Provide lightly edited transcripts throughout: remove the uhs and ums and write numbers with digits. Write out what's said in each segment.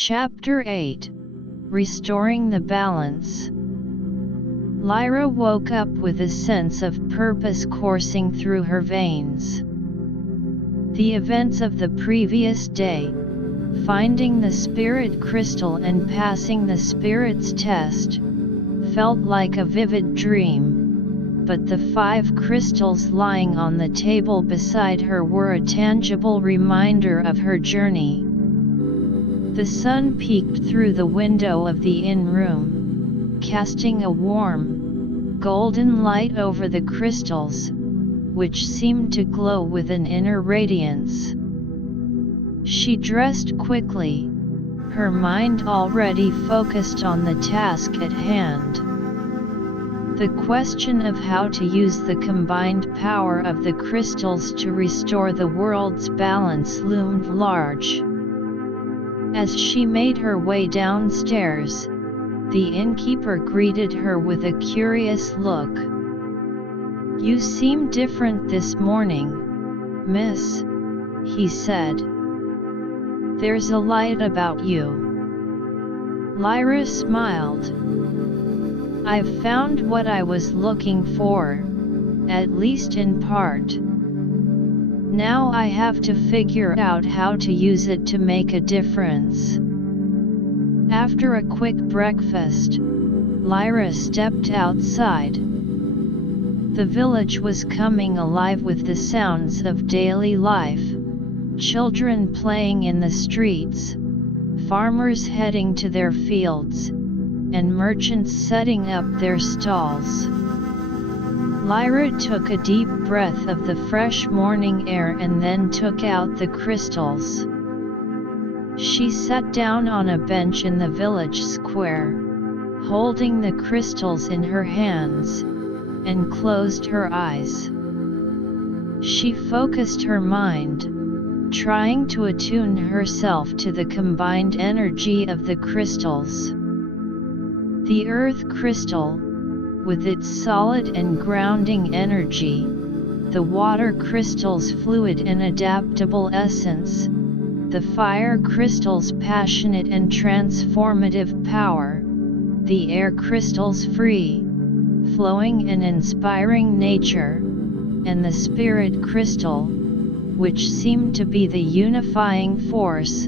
Chapter 8. Restoring the Balance. Lyra woke up with a sense of purpose coursing through her veins. The events of the previous day, finding the spirit crystal and passing the spirit's test, felt like a vivid dream, but the 5 crystals lying on the table beside her were a tangible reminder of her journey. The sun peeked through the window of the inn room, casting a warm, golden light over the crystals, which seemed to glow with an inner radiance. She dressed quickly, her mind already focused on the task at hand. The question of how to use the combined power of the crystals to restore the world's balance loomed large. As she made her way downstairs, the innkeeper greeted her with a curious look. "You seem different this morning, miss," he said. "There's a light about you." Lyra smiled. "I've found what I was looking for, at least in part. Now I have to figure out how to use it to make a difference." After a quick breakfast, Lyra stepped outside. The village was coming alive with the sounds of daily life, children playing in the streets, farmers heading to their fields, and merchants setting up their stalls. Lyra took a deep breath of the fresh morning air and then took out the crystals. She sat down on a bench in the village square, holding the crystals in her hands, and closed her eyes. She focused her mind, trying to attune herself to the combined energy of the crystals. The earth crystal, with its solid and grounding energy, the water crystal's fluid and adaptable essence, the fire crystal's passionate and transformative power, the air crystal's free, flowing and inspiring nature, and the spirit crystal, which seemed to be the unifying force,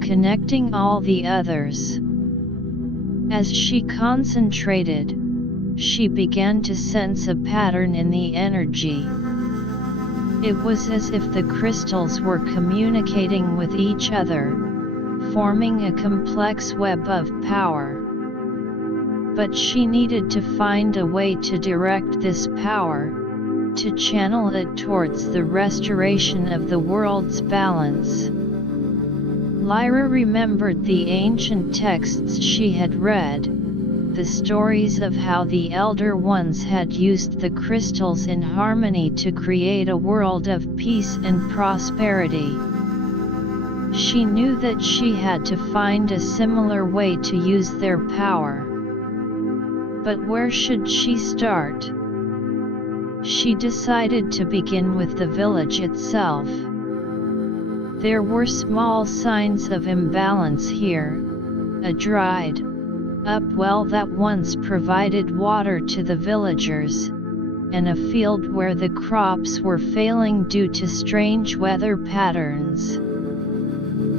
connecting all the others. As she concentrated, she began to sense a pattern in the energy. It was as if the crystals were communicating with each other, forming a complex web of power. But she needed to find a way to direct this power, to channel it towards the restoration of the world's balance. Lyra remembered the ancient texts she had read, the stories of how the Elder Ones had used the crystals in harmony to create a world of peace and prosperity. She knew that she had to find a similar way to use their power. But where should she start? She decided to begin with the village itself. There were small signs of imbalance here, a dried up well that once provided water to the villagers, and a field where the crops were failing due to strange weather patterns.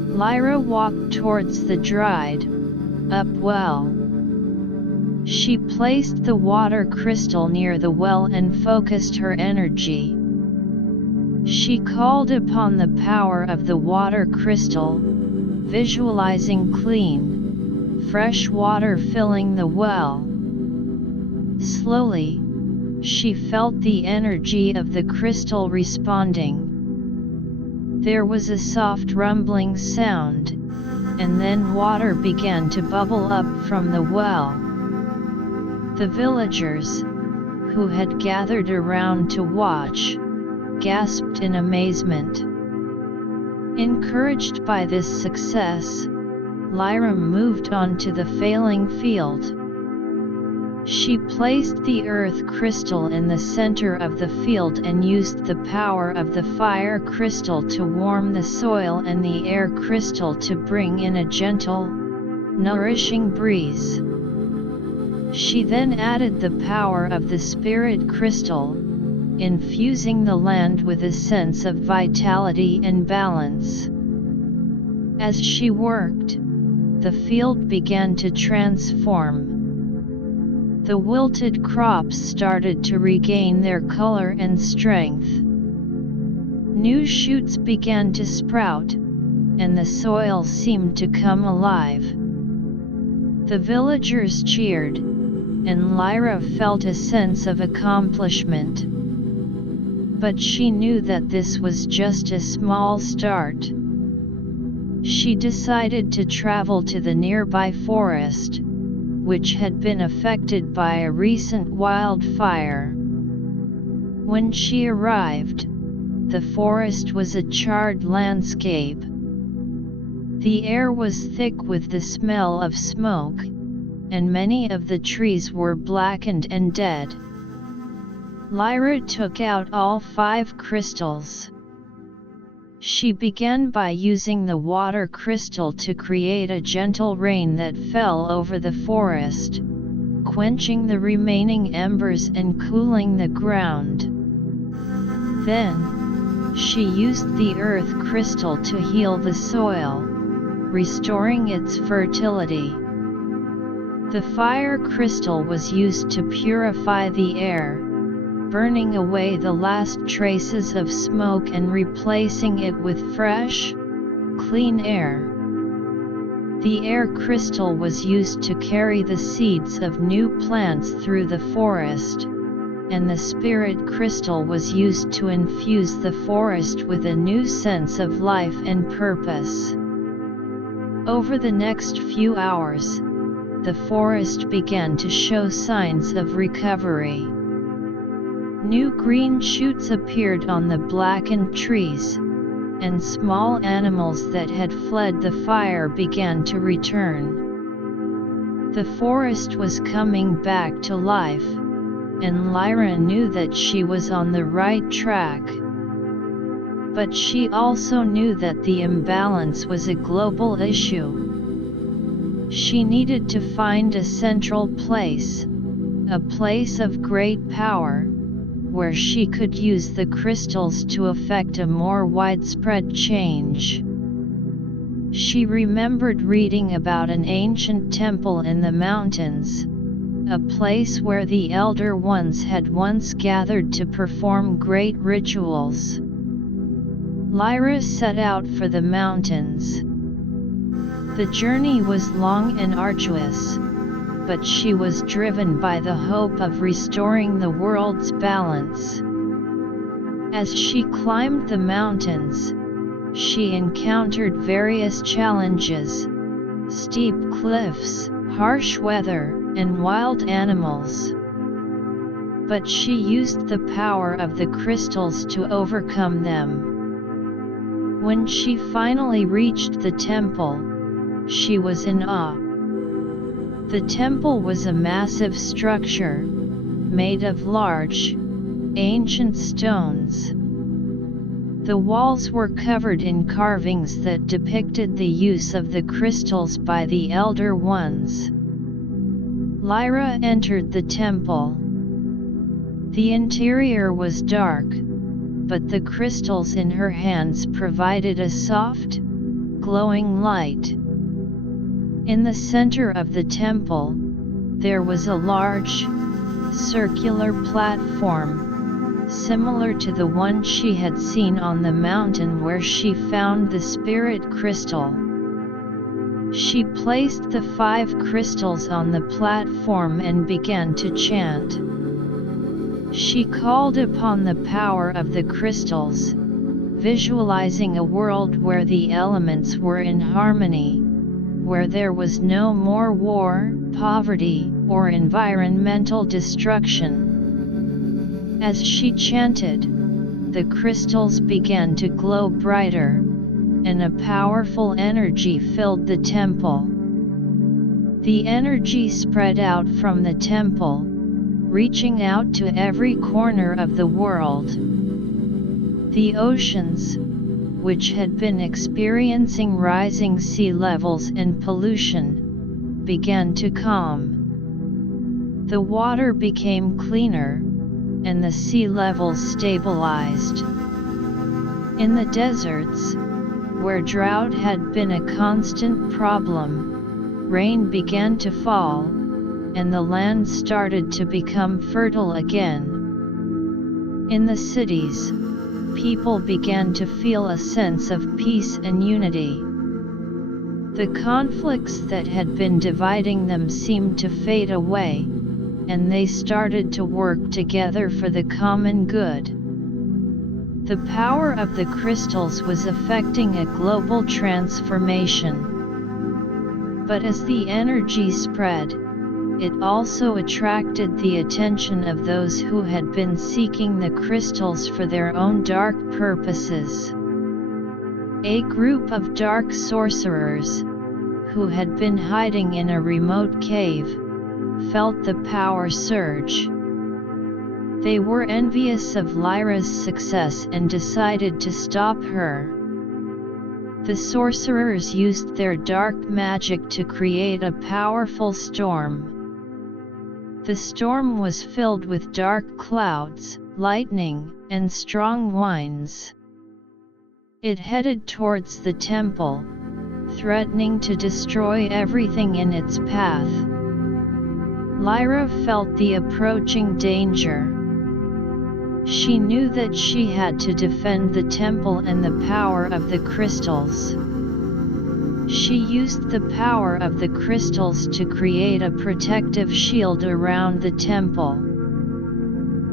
Lyra walked towards the dried up well. She placed the water crystal near the well and focused her energy. She called upon the power of the water crystal, visualizing clean, fresh water filling the well. Slowly, she felt the energy of the crystal responding. There was a soft rumbling sound, and then water began to bubble up from the well. The villagers, who had gathered around to watch, gasped in amazement. Encouraged by this success, Lyra moved on to the failing field. She placed the earth crystal in the center of the field and used the power of the fire crystal to warm the soil and the air crystal to bring in a gentle, nourishing breeze. She then added the power of the spirit crystal, infusing the land with a sense of vitality and balance. As she worked, the field began to transform. The wilted crops started to regain their color and strength. New shoots began to sprout, and the soil seemed to come alive. The villagers cheered, and Lyra felt a sense of accomplishment. But she knew that this was just a small start. She decided to travel to the nearby forest, which had been affected by a recent wildfire. When she arrived, the forest was a charred landscape. The air was thick with the smell of smoke, and many of the trees were blackened and dead. Lyra took out all 5 crystals. She began by using the water crystal to create a gentle rain that fell over the forest, quenching the remaining embers and cooling the ground. Then, she used the earth crystal to heal the soil, restoring its fertility. The fire crystal was used to purify the air, burning away the last traces of smoke and replacing it with fresh, clean air. The air crystal was used to carry the seeds of new plants through the forest, and the spirit crystal was used to infuse the forest with a new sense of life and purpose. Over the next few hours, the forest began to show signs of recovery. New green shoots appeared on the blackened trees, and small animals that had fled the fire began to return. The forest was coming back to life, and Lyra knew that she was on the right track. But she also knew that the imbalance was a global issue. She needed to find a central place, a place of great power, where she could use the crystals to effect a more widespread change. She remembered reading about an ancient temple in the mountains, a place where the Elder Ones had once gathered to perform great rituals. Lyra set out for the mountains. The journey was long and arduous, but she was driven by the hope of restoring the world's balance. As she climbed the mountains, she encountered various challenges: steep cliffs, harsh weather, and wild animals. But she used the power of the crystals to overcome them. When she finally reached the temple, she was in awe. The temple was a massive structure, made of large, ancient stones. The walls were covered in carvings that depicted the use of the crystals by the Elder Ones. Lyra entered the temple. The interior was dark, but the crystals in her hands provided a soft, glowing light. In the center of the temple, there was a large, circular platform, similar to the one she had seen on the mountain where she found the spirit crystal. She placed the 5 crystals on the platform and began to chant. She called upon the power of the crystals, visualizing a world where the elements were in harmony, where there was no more war, poverty, or environmental destruction. As she chanted, the crystals began to glow brighter, and a powerful energy filled the temple. The energy spread out from the temple, reaching out to every corner of the world. The oceans, which had been experiencing rising sea levels and pollution, began to calm. The water became cleaner, and the sea levels stabilized. In the deserts, where drought had been a constant problem, rain began to fall, and the land started to become fertile again. In the cities, people began to feel a sense of peace and unity. The conflicts that had been dividing them seemed to fade away, and they started to work together for the common good. The power of the crystals was affecting a global transformation. But as the energy spread, it also attracted the attention of those who had been seeking the crystals for their own dark purposes. A group of dark sorcerers, who had been hiding in a remote cave, felt the power surge. They were envious of Lyra's success and decided to stop her. The sorcerers used their dark magic to create a powerful storm. The storm was filled with dark clouds, lightning, and strong winds. It headed towards the temple, threatening to destroy everything in its path. Lyra felt the approaching danger. She knew that she had to defend the temple and the power of the crystals. She used the power of the crystals to create a protective shield around the temple.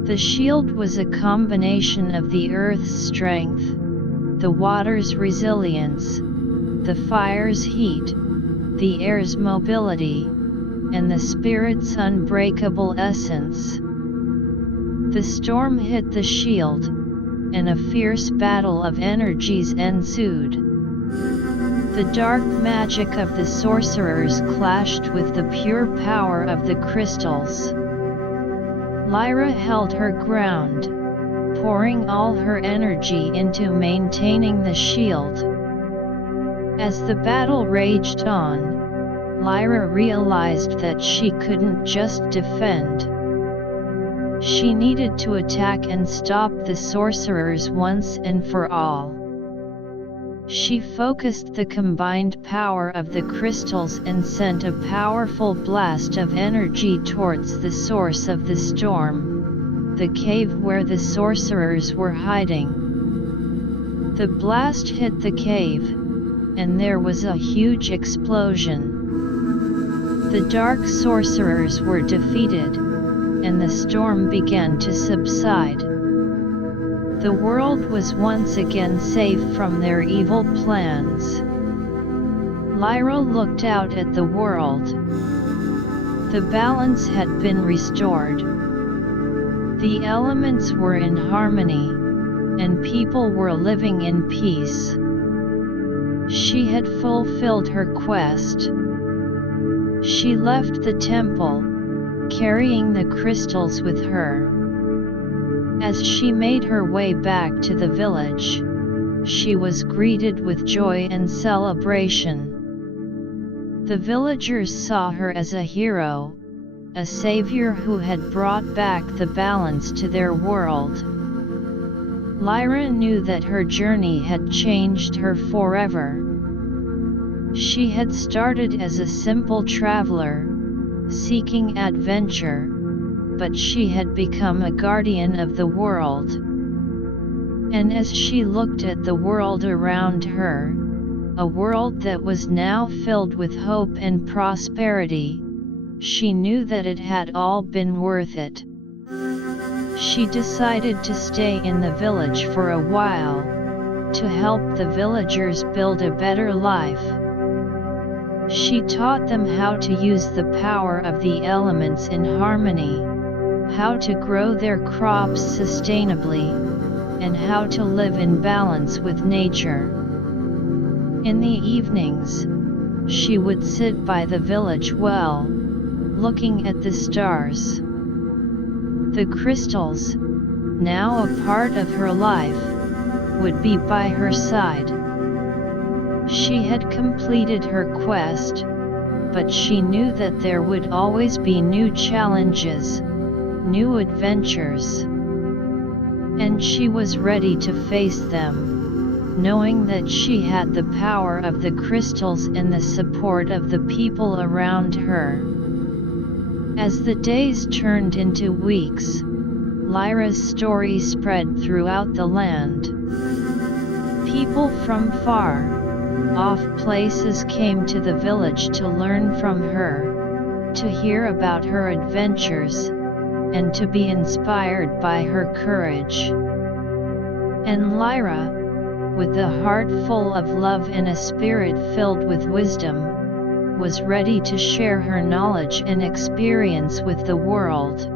The shield was a combination of the earth's strength, the water's resilience, the fire's heat, the air's mobility, and the spirit's unbreakable essence. The storm hit the shield, and a fierce battle of energies ensued. The dark magic of the sorcerers clashed with the pure power of the crystals. Lyra held her ground, pouring all her energy into maintaining the shield. As the battle raged on, Lyra realized that she couldn't just defend. She needed to attack and stop the sorcerers once and for all. She focused the combined power of the crystals and sent a powerful blast of energy towards the source of the storm, the cave where the sorcerers were hiding. The blast hit the cave, and there was a huge explosion. The dark sorcerers were defeated, and the storm began to subside. The world was once again safe from their evil plans. Lyra looked out at the world. The balance had been restored. The elements were in harmony, and people were living in peace. She had fulfilled her quest. She left the temple, carrying the crystals with her. As she made her way back to the village, she was greeted with joy and celebration. The villagers saw her as a hero, a savior who had brought back the balance to their world. Lyra knew that her journey had changed her forever. She had started as a simple traveler, seeking adventure, but she had become a guardian of the world. And as she looked at the world around her, a world that was now filled with hope and prosperity, she knew that it had all been worth it. She decided to stay in the village for a while, to help the villagers build a better life. She taught them how to use the power of the elements in harmony, how to grow their crops sustainably, and how to live in balance with nature. In the evenings, she would sit by the village well, looking at the stars. The crystals, now a part of her life, would be by her side. She had completed her quest, but she knew that there would always be new challenges, new adventures. And she was ready to face them, knowing that she had the power of the crystals and the support of the people around her. As the days turned into weeks, Lyra's story spread throughout the land. People from far-off places came to the village to learn from her, to hear about her adventures, and to be inspired by her courage. And Lyra, with a heart full of love and a spirit filled with wisdom, was ready to share her knowledge and experience with the world.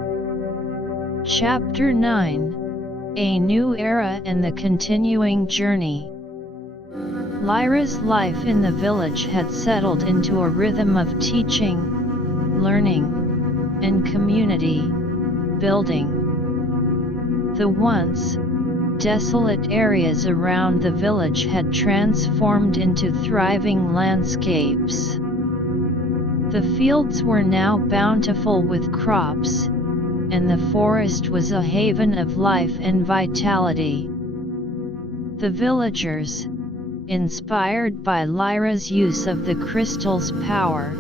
Chapter 9: A New Era and the Continuing Journey. Lyra's life in the village had settled into a rhythm of teaching, learning, and community building. The once desolate areas around the village had transformed into thriving landscapes. The fields were now bountiful with crops, and the forest was a haven of life and vitality. The villagers, inspired by Lyra's use of the crystal's power,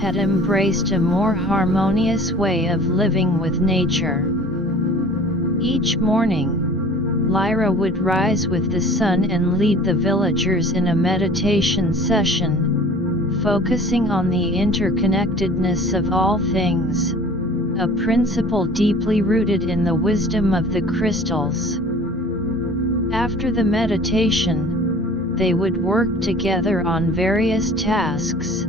had embraced a more harmonious way of living with nature. Each morning, Lyra would rise with the sun and lead the villagers in a meditation session, focusing on the interconnectedness of all things, a principle deeply rooted in the wisdom of the crystals. After the meditation, they would work together on various tasks.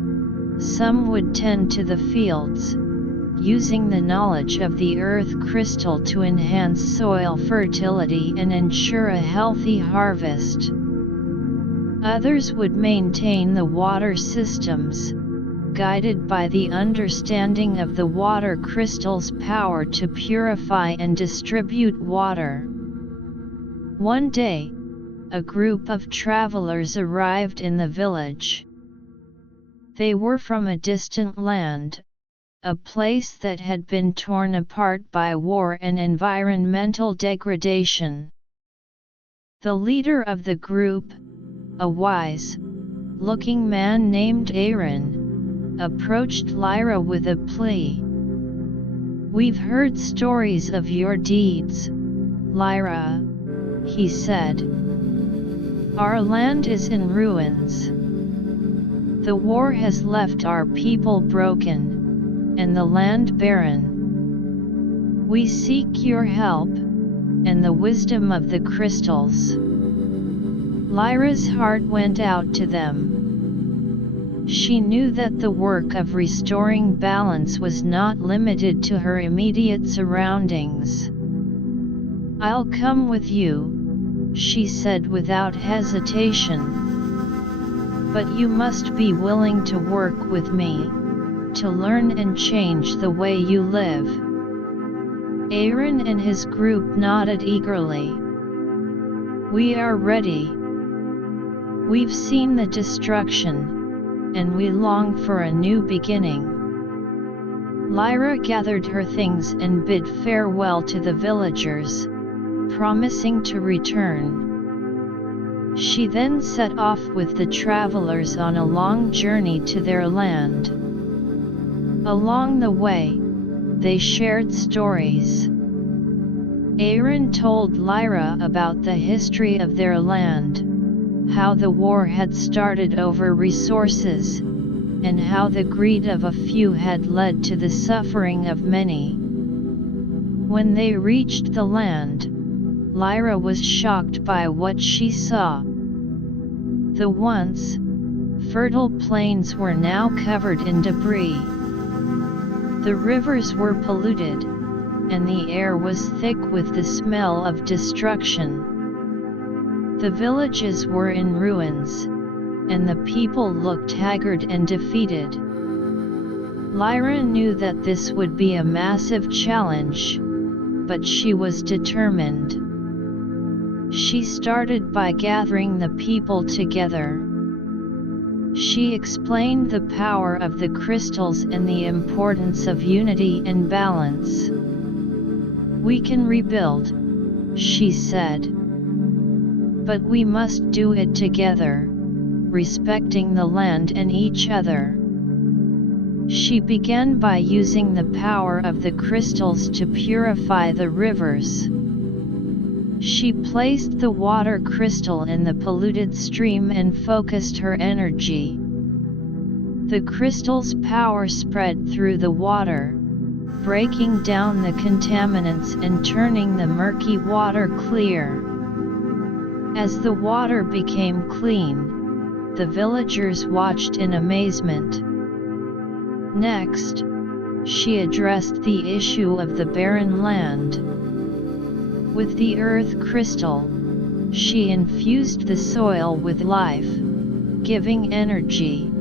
Some would tend to the fields, using the knowledge of the earth crystal to enhance soil fertility and ensure a healthy harvest. Others would maintain the water systems, guided by the understanding of the water crystal's power to purify and distribute water. One day, a group of travelers arrived in the village. They were from a distant land, a place that had been torn apart by war and environmental degradation. The leader of the group, a wise-looking man named Aaron, approached Lyra with a plea. "We've heard stories of your deeds, Lyra," he said. "Our land is in ruins. The war has left our people broken, and the land barren. We seek your help, and the wisdom of the crystals." Lyra's heart went out to them. She knew that the work of restoring balance was not limited to her immediate surroundings. "I'll come with you," she said without hesitation. "But you must be willing to work with me, to learn and change the way you live." Aaron and his group nodded eagerly. "We are ready. We've seen the destruction, and we long for a new beginning." Lyra gathered her things and bid farewell to the villagers, promising to return. She then set off with the travelers on a long journey to their land. Along the way, they shared stories. Aaron told Lyra about the history of their land, how the war had started over resources, and how the greed of a few had led to the suffering of many. When they reached the land, Lyra was shocked by what she saw. The once fertile plains were now covered in debris. The rivers were polluted, and the air was thick with the smell of destruction. The villages were in ruins, and the people looked haggard and defeated. Lyra knew that this would be a massive challenge, but she was determined. She started by gathering the people together. She explained the power of the crystals and the importance of unity and balance. "We can rebuild," she said. "But we must do it together, respecting the land and each other." She began by using the power of the crystals to purify the rivers. She placed the water crystal in the polluted stream and focused her energy. The crystal's power spread through the water, breaking down the contaminants and turning the murky water clear. As the water became clean, the villagers watched in amazement. Next, she addressed the issue of the barren land. With the earth crystal, she infused the soil with life, giving energy.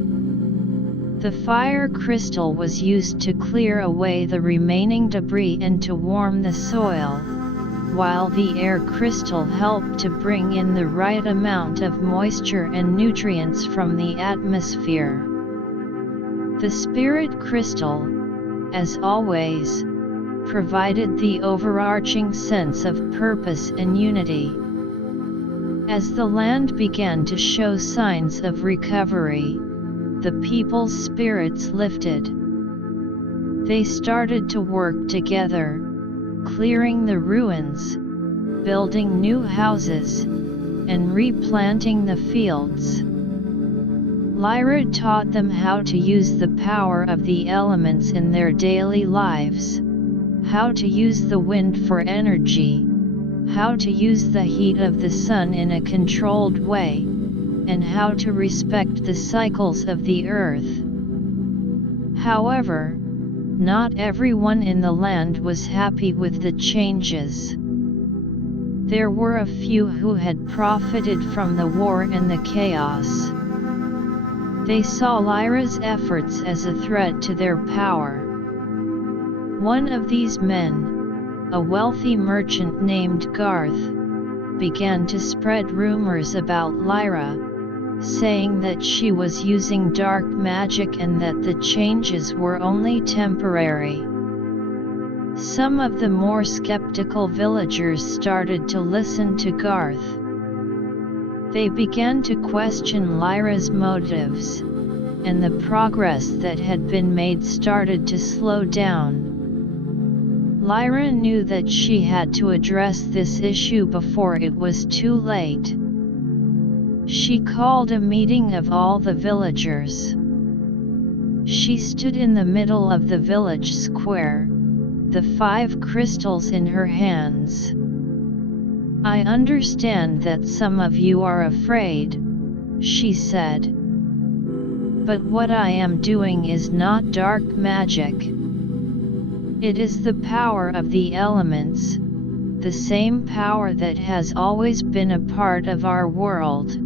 The fire crystal was used to clear away the remaining debris and to warm the soil, while the air crystal helped to bring in the right amount of moisture and nutrients from the atmosphere. The spirit crystal, as always, provided the overarching sense of purpose and unity. As the land began to show signs of recovery, the people's spirits lifted. They started to work together, clearing the ruins, building new houses, and replanting the fields. Lyra taught them how to use the power of the elements in their daily lives, how to use the wind for energy, how to use the heat of the sun in a controlled way, and how to respect the cycles of the earth. However, not everyone in the land was happy with the changes. There were a few who had profited from the war and the chaos. They saw Lyra's efforts as a threat to their power. One of these men, a wealthy merchant named Garth, began to spread rumors about Lyra, saying that she was using dark magic and that the changes were only temporary. Some of the more skeptical villagers started to listen to Garth. They began to question Lyra's motives, and the progress that had been made started to slow down. Lyra knew that she had to address this issue before it was too late. She called a meeting of all the villagers. She stood in the middle of the village square, the 5 crystals in her hands. "I understand that some of you are afraid," she said. "But what I am doing is not dark magic. It is the power of the elements, the same power that has always been a part of our world.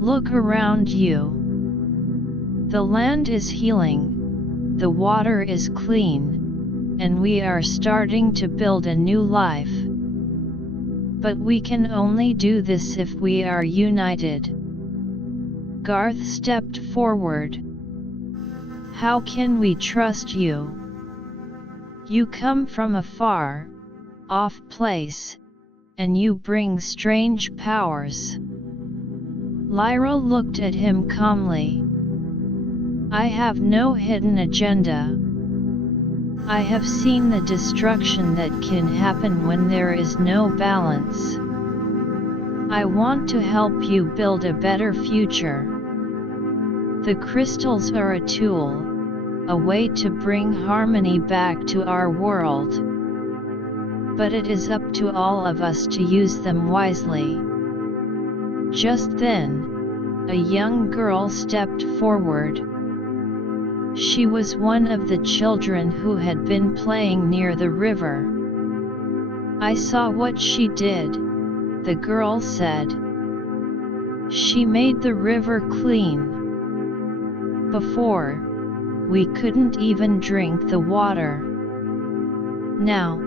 Look around you. The land is healing, the water is clean, and we are starting to build a new life. But we can only do this if we are united." Garth stepped forward. "How can we trust you? You come from a far off place, and you bring strange powers." Lyra looked at him calmly. "I have no hidden agenda. I have seen the destruction that can happen when there is no balance. I want to help you build a better future. The crystals are a tool, a way to bring harmony back to our world. But it is up to all of us to use them wisely." Just then, a young girl stepped forward. She was one of the children who had been playing near the river. "I saw what she did," the girl said. She made the river clean. Before, we couldn't even drink the water. Now,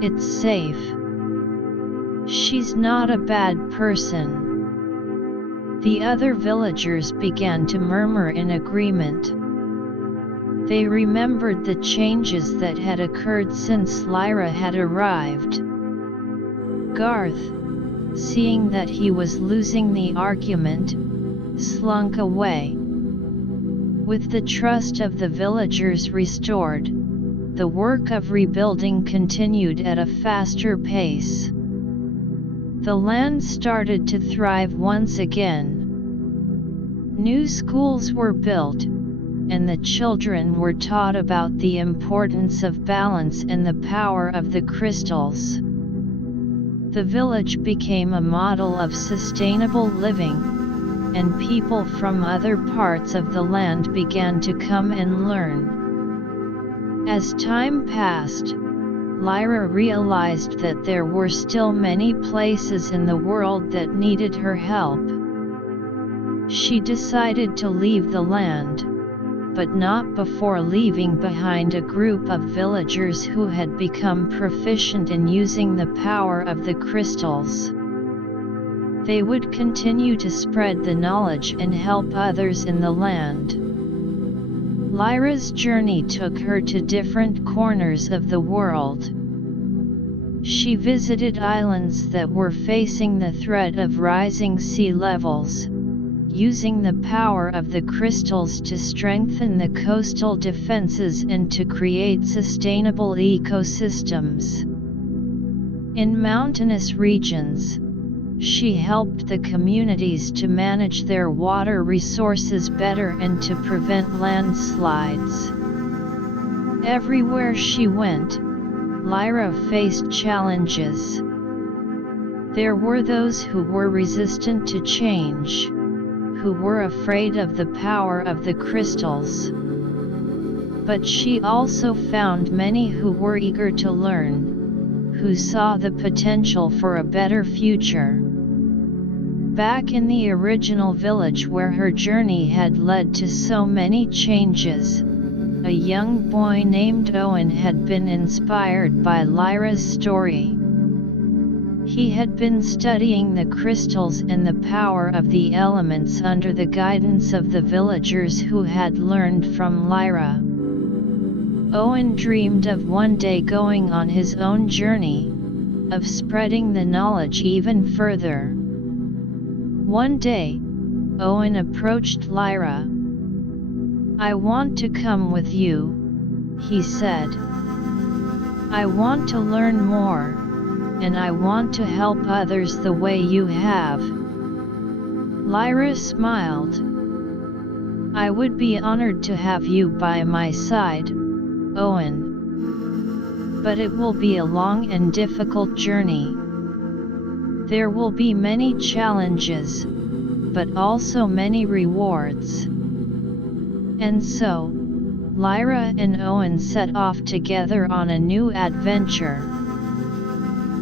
it's safe. She's not a bad person. The other villagers began to murmur in agreement. They remembered the changes that had occurred since Lyra had arrived. Garth, seeing that he was losing the argument, slunk away. With the trust of the villagers restored, the work of rebuilding continued at a faster pace. The land started to thrive once again. New schools were built, and the children were taught about the importance of balance and the power of the crystals. The village became a model of sustainable living, and people from other parts of the land began to come and learn. As time passed, Lyra realized that there were still many places in the world that needed her help. She decided to leave the land, but not before leaving behind a group of villagers who had become proficient in using the power of the crystals. They would continue to spread the knowledge and help others in the land. Lyra's journey took her to different corners of the world. She visited islands that were facing the threat of rising sea levels, using the power of the crystals to strengthen the coastal defenses and to create sustainable ecosystems. In mountainous regions, she helped the communities to manage their water resources better and to prevent landslides. Everywhere she went, Lyra faced challenges. There were those who were resistant to change, who were afraid of the power of the crystals. But she also found many who were eager to learn, who saw the potential for a better future. Back in the original village where her journey had led to so many changes, a young boy named Owen had been inspired by Lyra's story. He had been studying the crystals and the power of the elements under the guidance of the villagers who had learned from Lyra. Owen dreamed of one day going on his own journey, of spreading the knowledge even further. One day, Owen approached Lyra. "I want to come with you," he said. "I want to learn more, and I want to help others the way you have." Lyra smiled. "I would be honored to have you by my side, Owen. But it will be a long and difficult journey. There will be many challenges, but also many rewards." And so, Lyra and Owen set off together on a new adventure.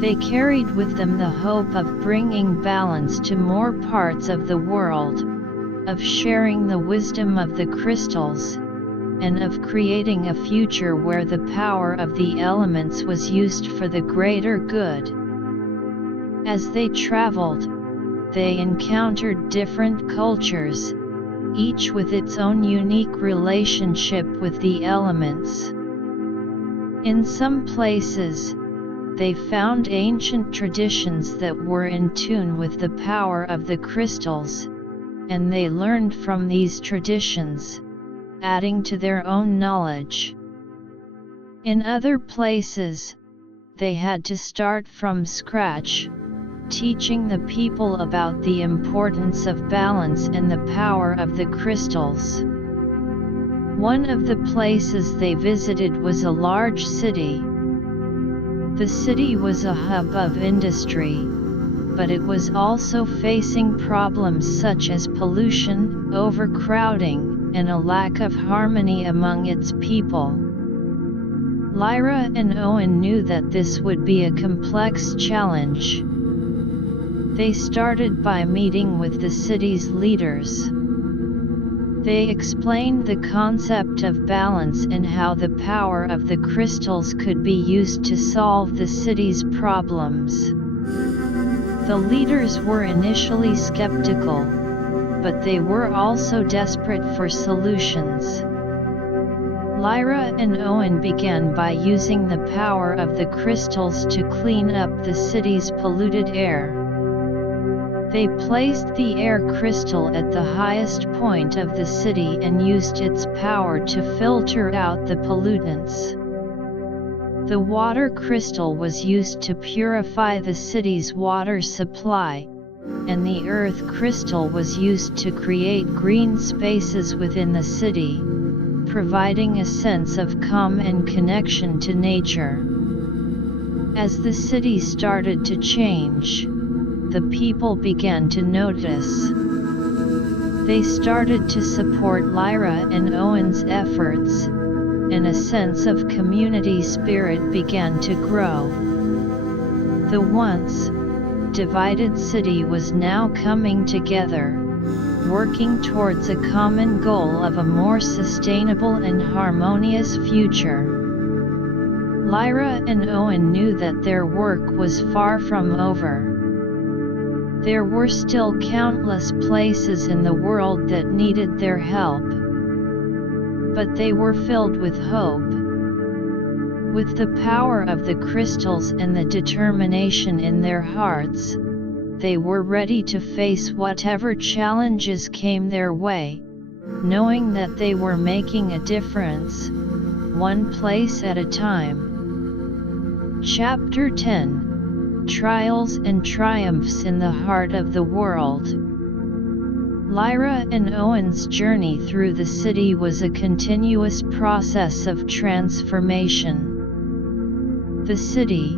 They carried with them the hope of bringing balance to more parts of the world, of sharing the wisdom of the crystals, and of creating a future where the power of the elements was used for the greater good. As they traveled, they encountered different cultures, each with its own unique relationship with the elements. In some places, they found ancient traditions that were in tune with the power of the crystals, and they learned from these traditions, adding to their own knowledge. In other places, they had to start from scratch, teaching the people about the importance of balance and the power of the crystals. One of the places they visited was a large city. The city was a hub of industry, but it was also facing problems such as pollution, overcrowding, and a lack of harmony among its people. Lyra and Owen knew that this would be a complex challenge. They started by meeting with the city's leaders. They explained the concept of balance and how the power of the crystals could be used to solve the city's problems. The leaders were initially skeptical, but they were also desperate for solutions. Lyra and Owen began by using the power of the crystals to clean up the city's polluted air. They placed the air crystal at the highest point of the city and used its power to filter out the pollutants. The water crystal was used to purify the city's water supply, and the earth crystal was used to create green spaces within the city, providing a sense of calm and connection to nature. As the city started to change, the people began to notice. They started to support Lyra and Owen's efforts, and a sense of community spirit began to grow. The once divided city was now coming together, working towards a common goal of a more sustainable and harmonious future. Lyra and Owen knew that their work was far from over. There were still countless places in the world that needed their help. But they were filled with hope. With the power of the crystals and the determination in their hearts, they were ready to face whatever challenges came their way, knowing that they were making a difference, one place at a time. Chapter 10. Trials and Triumphs in the Heart of the World. Lyra and Owen's journey through the city was a continuous process of transformation. The city,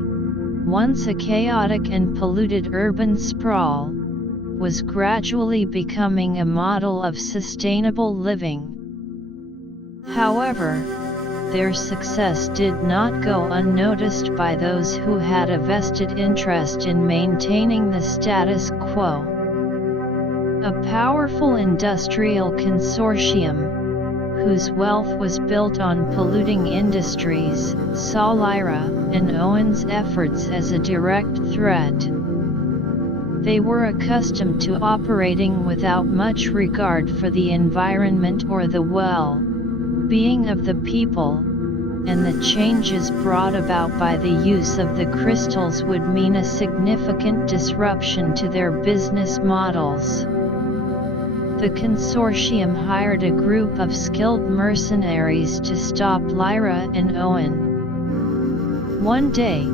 once a chaotic and polluted urban sprawl, was gradually becoming a model of sustainable living. However, their success did not go unnoticed by those who had a vested interest in maintaining the status quo. A powerful industrial consortium, whose wealth was built on polluting industries, saw Lyra and Owen's efforts as a direct threat. They were accustomed to operating without much regard for the environment or the well-being of the people, and the changes brought about by the use of the crystals would mean a significant disruption to their business models. The consortium hired a group of skilled mercenaries to stop Lyra and Owen. One day,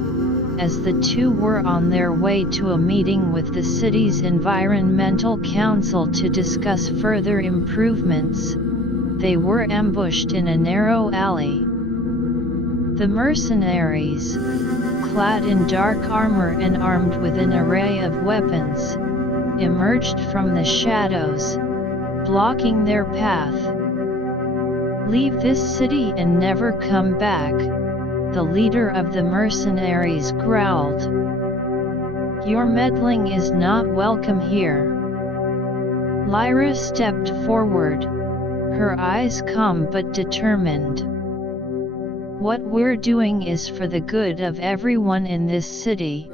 as the two were on their way to a meeting with the city's environmental council to discuss further improvements, they were ambushed in a narrow alley. The mercenaries, clad in dark armor and armed with an array of weapons, emerged from the shadows, blocking their path. "Leave this city and never come back," the leader of the mercenaries growled. "Your meddling is not welcome here." Lyra stepped forward, her eyes calm but determined. "What we're doing is for the good of everyone in this city.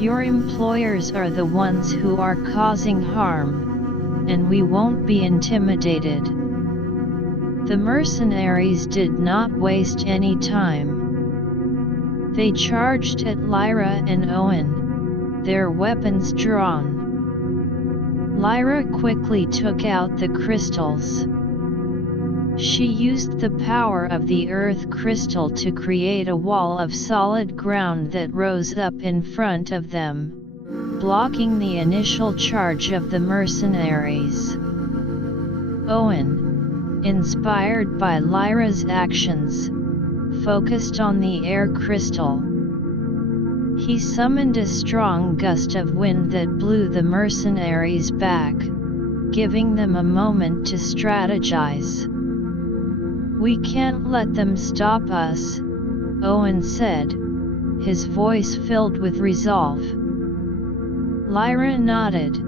Your employers are the ones who are causing harm, and we won't be intimidated." The mercenaries did not waste any time. They charged at Lyra and Owen, their weapons drawn. Lyra quickly took out the crystals. She used the power of the earth crystal to create a wall of solid ground that rose up in front of them, blocking the initial charge of the mercenaries. Owen, inspired by Lyra's actions, focused on the air crystal. He summoned a strong gust of wind that blew the mercenaries back, giving them a moment to strategize. "We can't let them stop us," Owen said, his voice filled with resolve. Lyra nodded.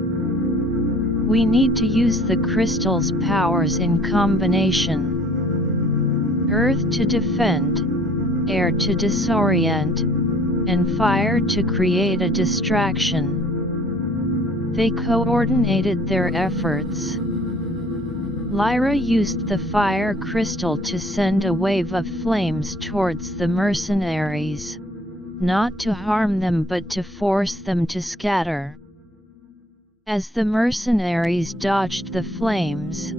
We need to use the crystal's powers in combination. Earth to defend, air to disorient, and fire to create a distraction. They coordinated their efforts. Lyra used the fire crystal to send a wave of flames towards the mercenaries, not to harm them but to force them to scatter. As the mercenaries dodged the flames,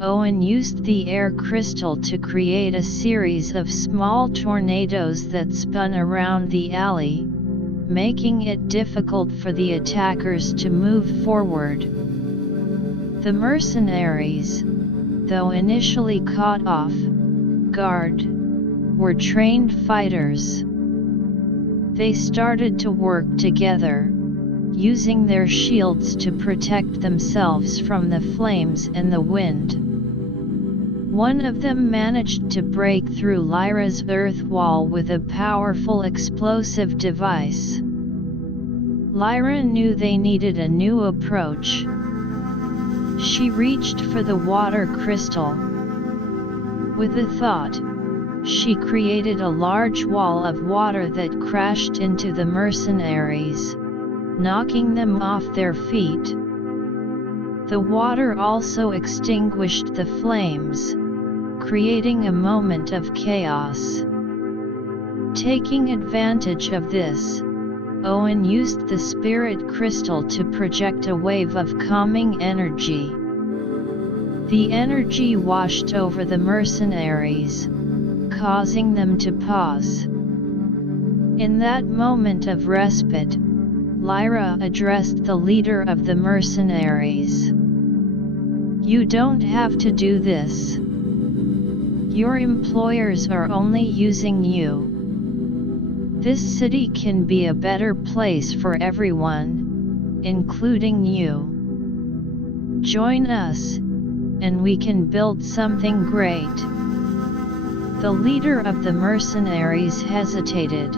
Owen used the air crystal to create a series of small tornadoes that spun around the alley, making it difficult for the attackers to move forward. The mercenaries, though initially caught off guard, were trained fighters. They started to work together, using their shields to protect themselves from the flames and the wind. One of them managed to break through Lyra's earth wall with a powerful explosive device. Lyra knew they needed a new approach. She reached for the water crystal. With a thought, she created a large wall of water that crashed into the mercenaries, knocking them off their feet. The water also extinguished the flames, creating a moment of chaos. Taking advantage of this, Owen used the spirit crystal to project a wave of calming energy. The energy washed over the mercenaries, causing them to pause. In that moment of respite, Lyra addressed the leader of the mercenaries. You don't have to do this. Your employers are only using you. This city can be a better place for everyone, including you. Join us, and we can build something great. The leader of the mercenaries hesitated.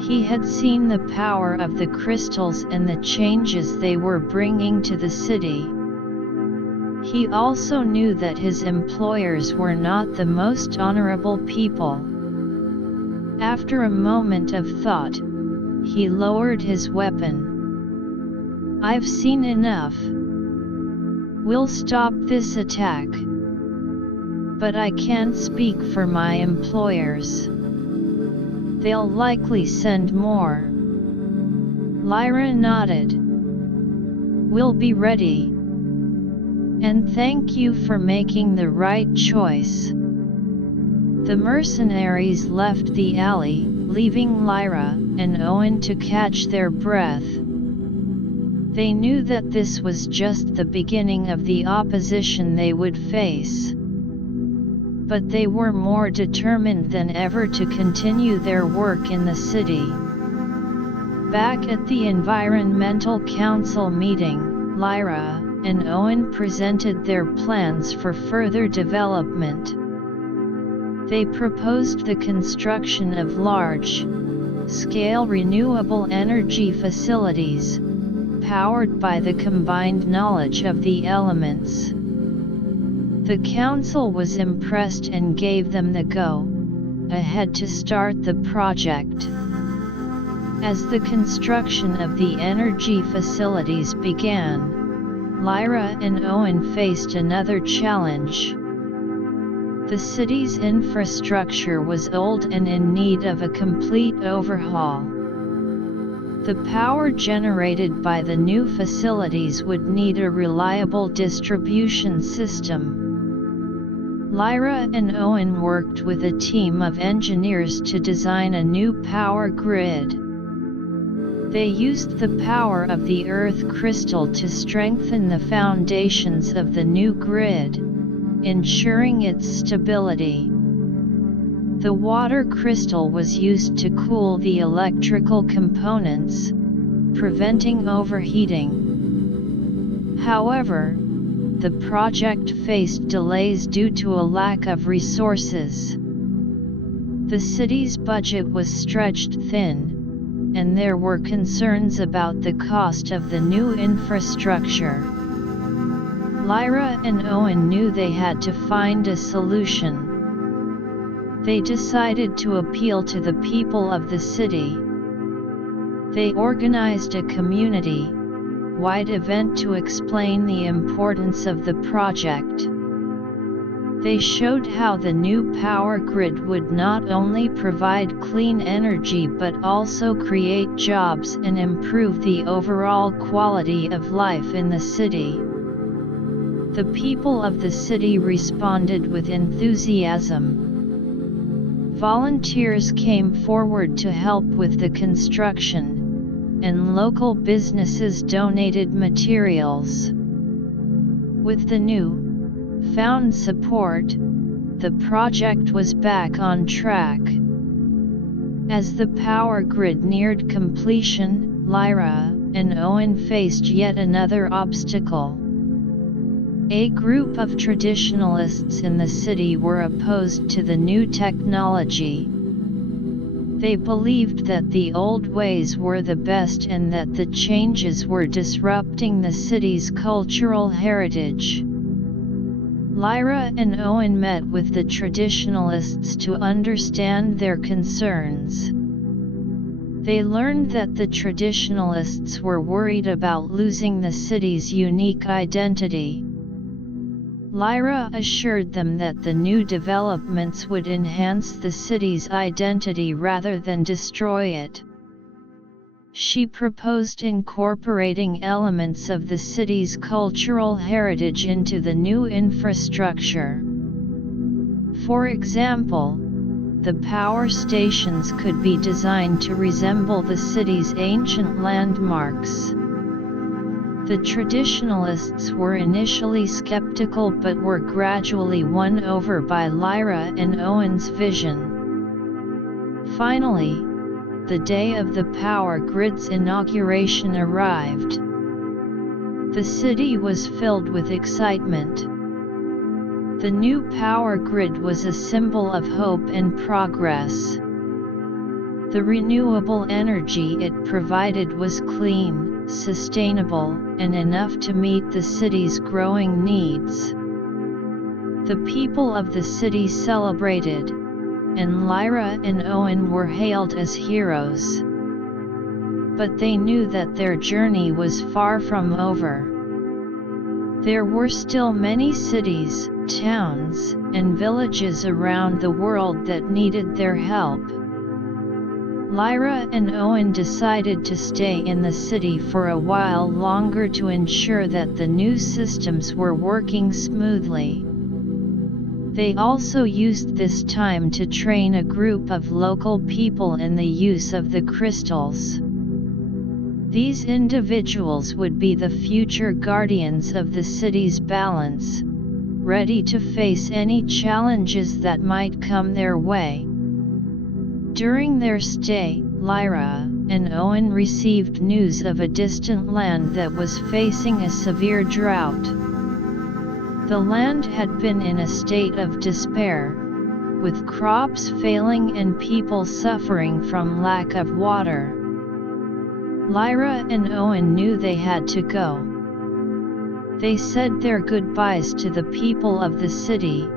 He had seen the power of the crystals and the changes they were bringing to the city. He also knew that his employers were not the most honorable people. After a moment of thought, he lowered his weapon. I've seen enough. We'll stop this attack. But I can't speak for my employers. They'll likely send more. Lyra nodded. We'll be ready. And thank you for making the right choice. The mercenaries left the alley, leaving Lyra and Owen to catch their breath. They knew that this was just the beginning of the opposition they would face. But they were more determined than ever to continue their work in the city. Back at the Environmental Council meeting, Lyra and Owen presented their plans for further development. They proposed the construction of large-scale renewable energy facilities, powered by the combined knowledge of the elements. The council was impressed and gave them the go-ahead to start the project. As the construction of the energy facilities began, Lyra and Owen faced another challenge. The city's infrastructure was old and in need of a complete overhaul. The power generated by the new facilities would need a reliable distribution system. Lyra and Owen worked with a team of engineers to design a new power grid. They used the power of the Earth crystal to strengthen the foundations of the new grid, ensuring its stability. The water crystal was used to cool the electrical components, preventing overheating. However, the project faced delays due to a lack of resources. The city's budget was stretched thin, and there were concerns about the cost of the new infrastructure. Lyra and Owen knew they had to find a solution. They decided to appeal to the people of the city. They organized a community-wide event to explain the importance of the project. They showed how the new power grid would not only provide clean energy but also create jobs and improve the overall quality of life in the city. The people of the city responded with enthusiasm. Volunteers came forward to help with the construction, and local businesses donated materials. With the new-found support, the project was back on track. As the power grid neared completion, Lyra and Owen faced yet another obstacle. A group of traditionalists in the city were opposed to the new technology. They believed that the old ways were the best and that the changes were disrupting the city's cultural heritage. Lyra and Owen met with the traditionalists to understand their concerns. They learned that the traditionalists were worried about losing the city's unique identity. Lyra assured them that the new developments would enhance the city's identity rather than destroy it. She proposed incorporating elements of the city's cultural heritage into the new infrastructure. For example, the power stations could be designed to resemble the city's ancient landmarks. The traditionalists were initially skeptical but were gradually won over by Lyra and Owen's vision. Finally, the day of the power grid's inauguration arrived. The city was filled with excitement. The new power grid was a symbol of hope and progress. The renewable energy it provided was clean, sustainable, and enough to meet the city's growing needs. The people of the city celebrated, and Lyra and Owen were hailed as heroes. But they knew that their journey was far from over. There were still many cities, towns, and villages around the world that needed their help. Lyra and Owen decided to stay in the city for a while longer to ensure that the new systems were working smoothly. They also used this time to train a group of local people in the use of the crystals. These individuals would be the future guardians of the city's balance, ready to face any challenges that might come their way. During their stay, Lyra and Owen received news of a distant land that was facing a severe drought. The land had been in a state of despair, with crops failing and people suffering from lack of water. Lyra and Owen knew they had to go. They said their goodbyes to the people of the city,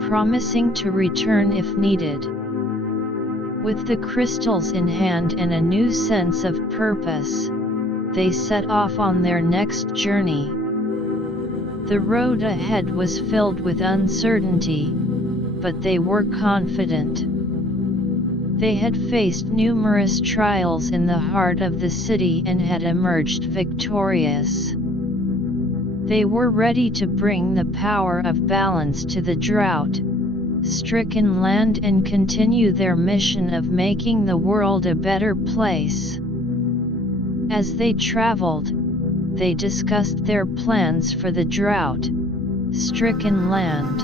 promising to return if needed. With the crystals in hand and a new sense of purpose, they set off on their next journey. The road ahead was filled with uncertainty, but they were confident. They had faced numerous trials in the heart of the city and had emerged victorious. They were ready to bring the power of balance to the drought-stricken land and continue their mission of making the world a better place. As they traveled, they discussed their plans for the drought-stricken land.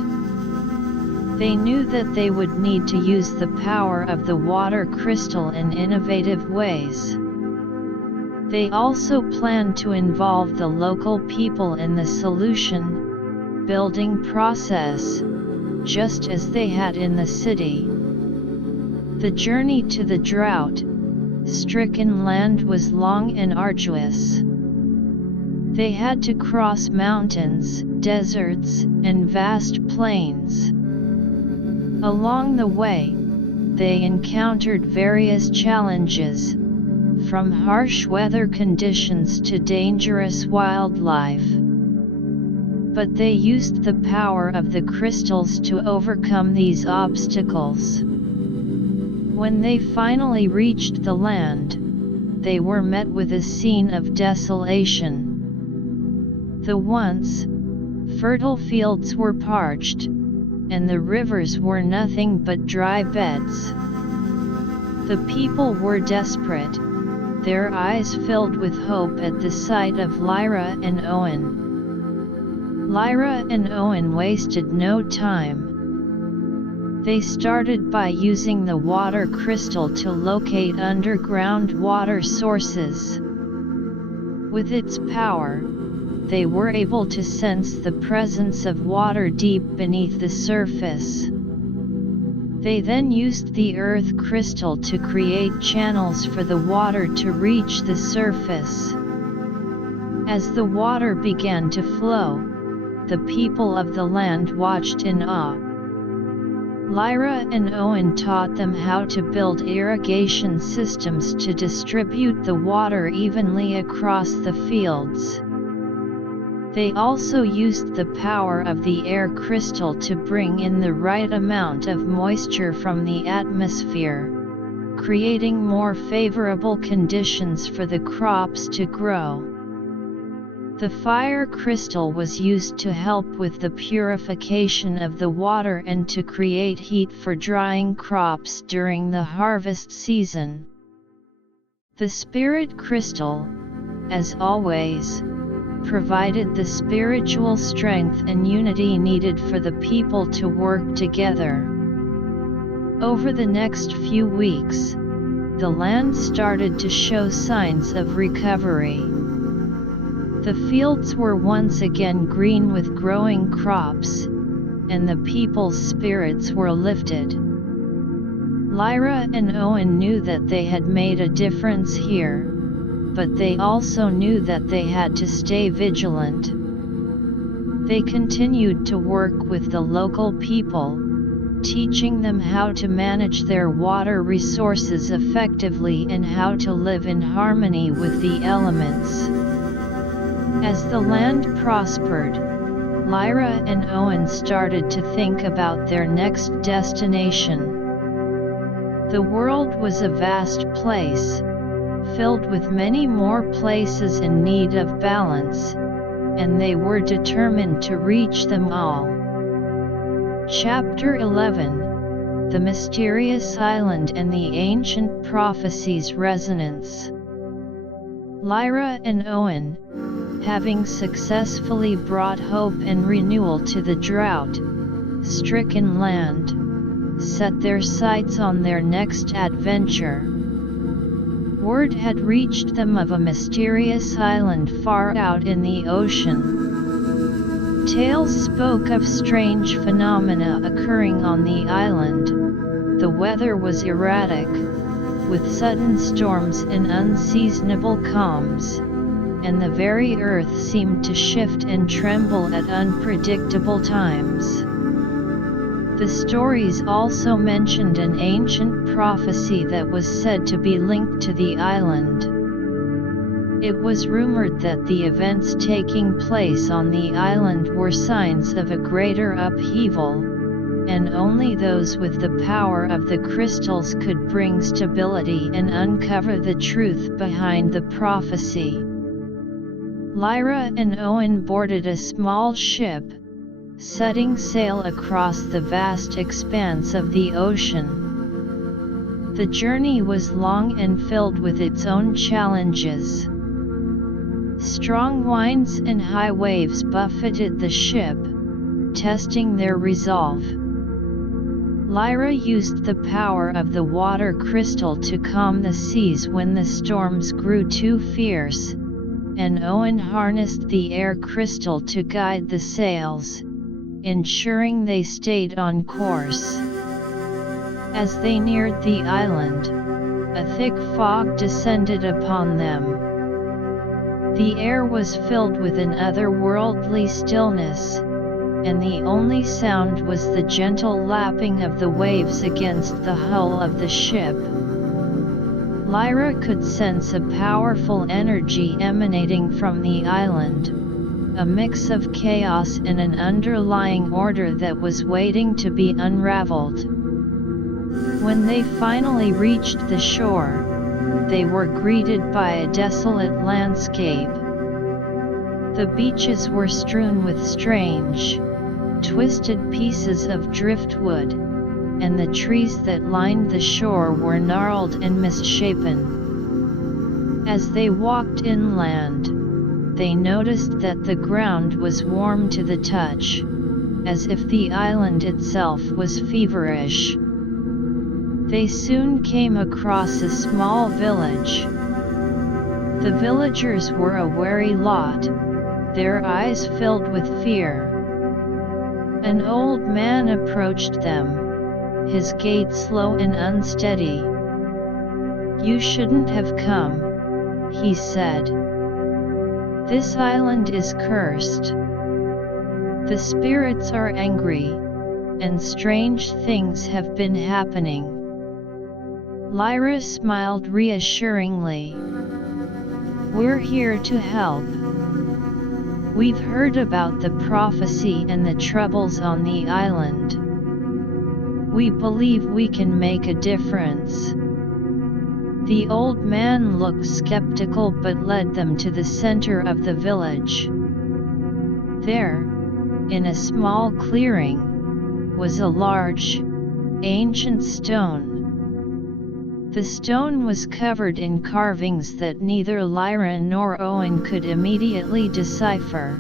They knew that they would need to use the power of the water crystal in innovative ways. They also planned to involve the local people in the solution-building process, just as they had in the city. The journey to the stricken land was long and arduous. They had to cross mountains, deserts, and vast plains. Along the way, they encountered various challenges, from harsh weather conditions to dangerous wildlife. But they used the power of the crystals to overcome these obstacles. When they finally reached the land, they were met with a scene of desolation. The once fertile fields were parched, and the rivers were nothing but dry beds. The people were desperate, their eyes filled with hope at the sight of Lyra and Owen. Lyra and Owen wasted no time. They started by using the water crystal to locate underground water sources. With its power, they were able to sense the presence of water deep beneath the surface. They then used the earth crystal to create channels for the water to reach the surface. As the water began to flow, the people of the land watched in awe. Lyra and Owen taught them how to build irrigation systems to distribute the water evenly across the fields. They also used the power of the air crystal to bring in the right amount of moisture from the atmosphere, creating more favorable conditions for the crops to grow. The fire crystal was used to help with the purification of the water and to create heat for drying crops during the harvest season. The spirit crystal, as always, provided the spiritual strength and unity needed for the people to work together. Over the next few weeks, the land started to show signs of recovery. The fields were once again green with growing crops, and the people's spirits were lifted. Lyra and Owen knew that they had made a difference here, but they also knew that they had to stay vigilant. They continued to work with the local people, teaching them how to manage their water resources effectively and how to live in harmony with the elements. As the land prospered, Lyra and Owen started to think about their next destination. The world was a vast place, filled with many more places in need of balance, and they were determined to reach them all. Chapter 11: The Mysterious Island and the Ancient Prophecies Resonance. Lyra and Owen, having successfully brought hope and renewal to the drought-stricken land, set their sights on their next adventure. Word had reached them of a mysterious island far out in the ocean. Tales spoke of strange phenomena occurring on the island. The weather was erratic, with sudden storms and unseasonable calms, and the very earth seemed to shift and tremble at unpredictable times. The stories also mentioned an ancient prophecy that was said to be linked to the island. It was rumored that the events taking place on the island were signs of a greater upheaval, and only those with the power of the crystals could bring stability and uncover the truth behind the prophecy. Lyra and Owen boarded a small ship, setting sail across the vast expanse of the ocean. The journey was long and filled with its own challenges. Strong winds and high waves buffeted the ship, testing their resolve. Lyra used the power of the water crystal to calm the seas when the storms grew too fierce, and Owen harnessed the air crystal to guide the sails, ensuring they stayed on course. As they neared the island, a thick fog descended upon them. The air was filled with an otherworldly stillness, and the only sound was the gentle lapping of the waves against the hull of the ship. Lyra could sense a powerful energy emanating from the island, a mix of chaos and an underlying order that was waiting to be unraveled. When they finally reached the shore, they were greeted by a desolate landscape. The beaches were strewn with strange, twisted pieces of driftwood, and the trees that lined the shore were gnarled and misshapen. As they walked inland, they noticed that the ground was warm to the touch, as if the island itself was feverish. They soon came across a small village. The villagers were a wary lot, their eyes filled with fear. An old man approached them, his gait slow and unsteady. "You shouldn't have come," he said. "This island is cursed. The spirits are angry, and strange things have been happening." Lyra smiled reassuringly. "We're here to help. We've heard about the prophecy and the troubles on the island. We believe we can make a difference." The old man looked skeptical but led them to the center of the village. There, in a small clearing, was a large, ancient stone. The stone was covered in carvings that neither Lyra nor Owen could immediately decipher.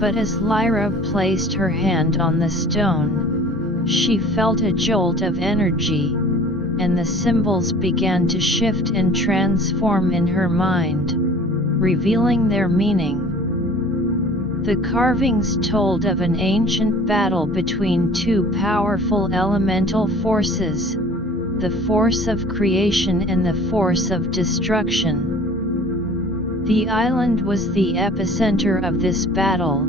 But as Lyra placed her hand on the stone, she felt a jolt of energy, and the symbols began to shift and transform in her mind, revealing their meaning. The carvings told of an ancient battle between two powerful elemental forces, the force of creation and the force of destruction. The island was the epicenter of this battle,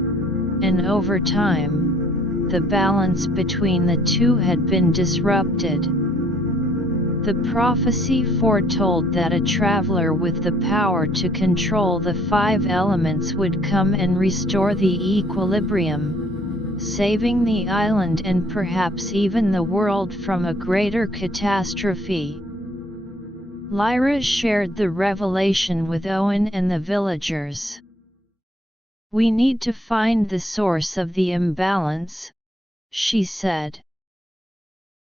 and over time, the balance between the two had been disrupted. The prophecy foretold that a traveler with the power to control the 5 elements would come and restore the equilibrium, saving the island and perhaps even the world from a greater catastrophe. Lyra shared the revelation with Owen and the villagers. "We need to find the source of the imbalance," she said.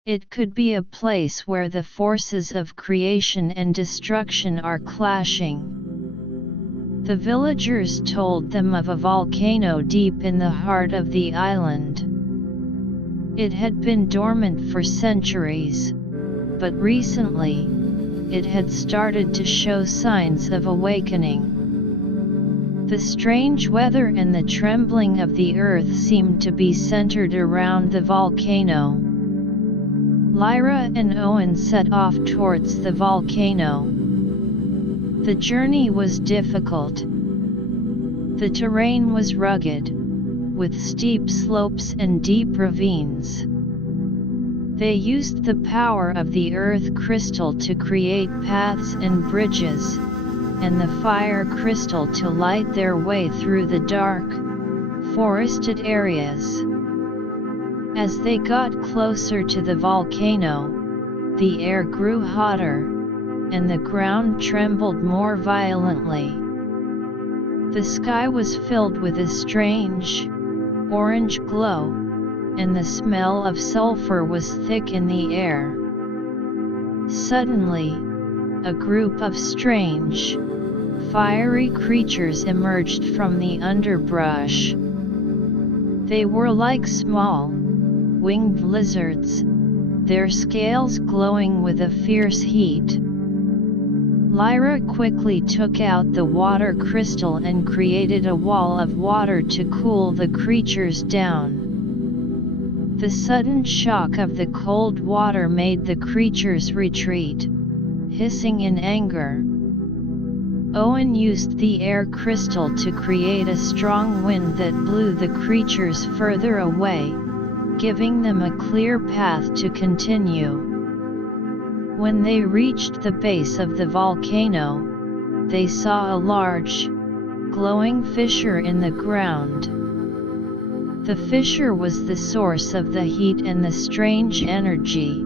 "It could be a place where the forces of creation and destruction are clashing." The villagers told them of a volcano deep in the heart of the island. It had been dormant for centuries, but recently, it had started to show signs of awakening. The strange weather and the trembling of the earth seemed to be centered around the volcano. Lyra and Owen set off towards the volcano. The journey was difficult. The terrain was rugged, with steep slopes and deep ravines. They used the power of the earth crystal to create paths and bridges, and the fire crystal to light their way through the dark, forested areas. As they got closer to the volcano, the air grew hotter, and the ground trembled more violently. The sky was filled with a strange, orange glow, and the smell of sulfur was thick in the air. Suddenly, a group of strange, fiery creatures emerged from the underbrush. They were like small, winged lizards, their scales glowing with a fierce heat. Lyra quickly took out the water crystal and created a wall of water to cool the creatures down. The sudden shock of the cold water made the creatures retreat, hissing in anger. Owen used the air crystal to create a strong wind that blew the creatures further away, giving them a clear path to continue. When they reached the base of the volcano, they saw a large, glowing fissure in the ground. The fissure was the source of the heat and the strange energy.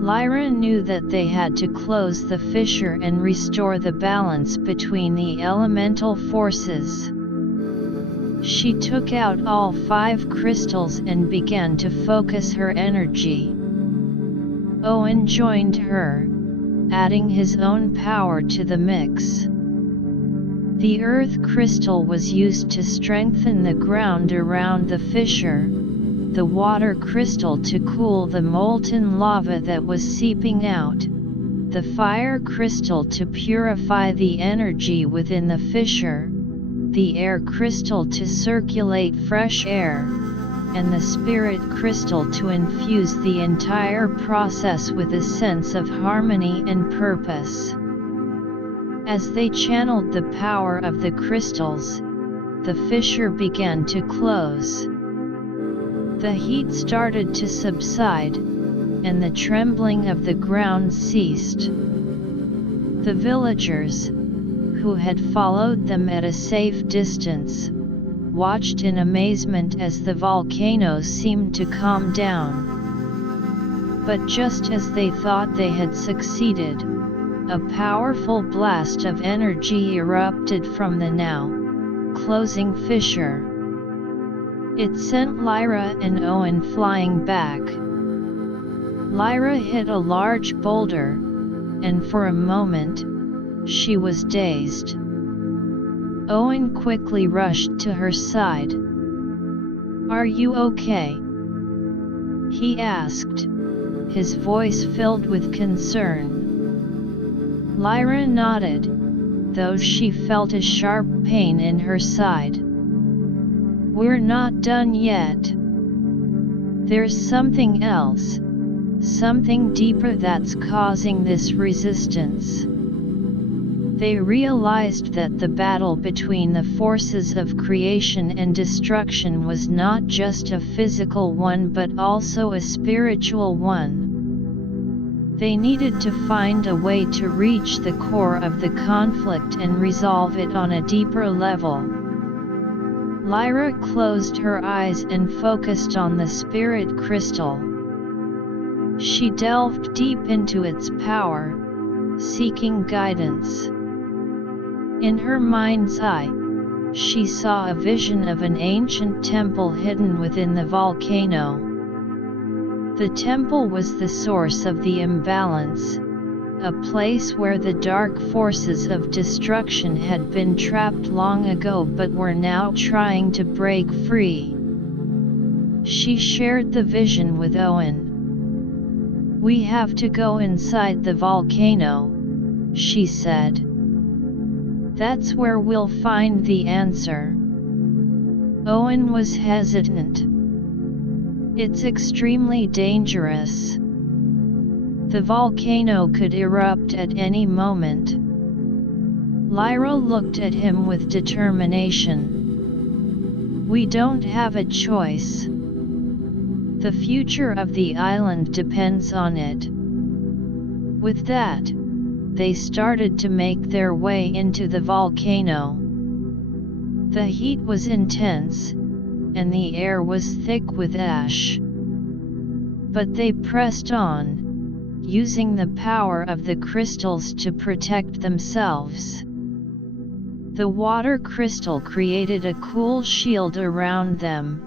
Lyra knew that they had to close the fissure and restore the balance between the elemental forces. She took out all 5 crystals and began to focus her energy. Owen joined her, adding his own power to the mix. The earth crystal was used to strengthen the ground around the fissure, the water crystal to cool the molten lava that was seeping out, the fire crystal to purify the energy within the fissure, the air crystal to circulate fresh air, and the spirit crystal to infuse the entire process with a sense of harmony and purpose. As they channeled the power of the crystals, the fissure began to close. The heat started to subside, and the trembling of the ground ceased. The villagers, who had followed them at a safe distance, watched in amazement as the volcano seemed to calm down. But just as they thought they had succeeded, a powerful blast of energy erupted from the now closing fissure. It sent Lyra and Owen flying back. Lyra hit a large boulder, and for a moment, she was dazed. Owen quickly rushed to her side. "Are you okay?" he asked, his voice filled with concern. Lyra nodded, though she felt a sharp pain in her side. "We're not done yet. There's something else, something deeper that's causing this resistance." They realized that the battle between the forces of creation and destruction was not just a physical one but also a spiritual one. They needed to find a way to reach the core of the conflict and resolve it on a deeper level. Lyra closed her eyes and focused on the spirit crystal. She delved deep into its power, seeking guidance. In her mind's eye, she saw a vision of an ancient temple hidden within the volcano. The temple was the source of the imbalance, a place where the dark forces of destruction had been trapped long ago but were now trying to break free. She shared the vision with Owen. "We have to go inside the volcano," she said. "That's where we'll find the answer." Owen was hesitant. "It's extremely dangerous. The volcano could erupt at any moment." Lyra looked at him with determination. "We don't have a choice. The future of the island depends on it." With that, they started to make their way into the volcano. The heat was intense, and the air was thick with ash. But they pressed on, using the power of the crystals to protect themselves. The water crystal created a cool shield around them,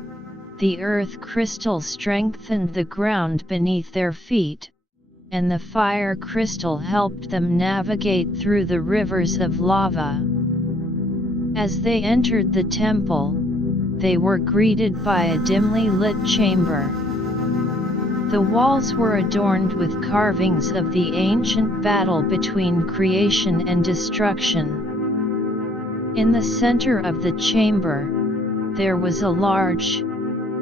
the earth crystal strengthened the ground beneath their feet, and the fire crystal helped them navigate through the rivers of lava. As they entered the temple, they were greeted by a dimly lit chamber. The walls were adorned with carvings of the ancient battle between creation and destruction. In the center of the chamber, there was a large,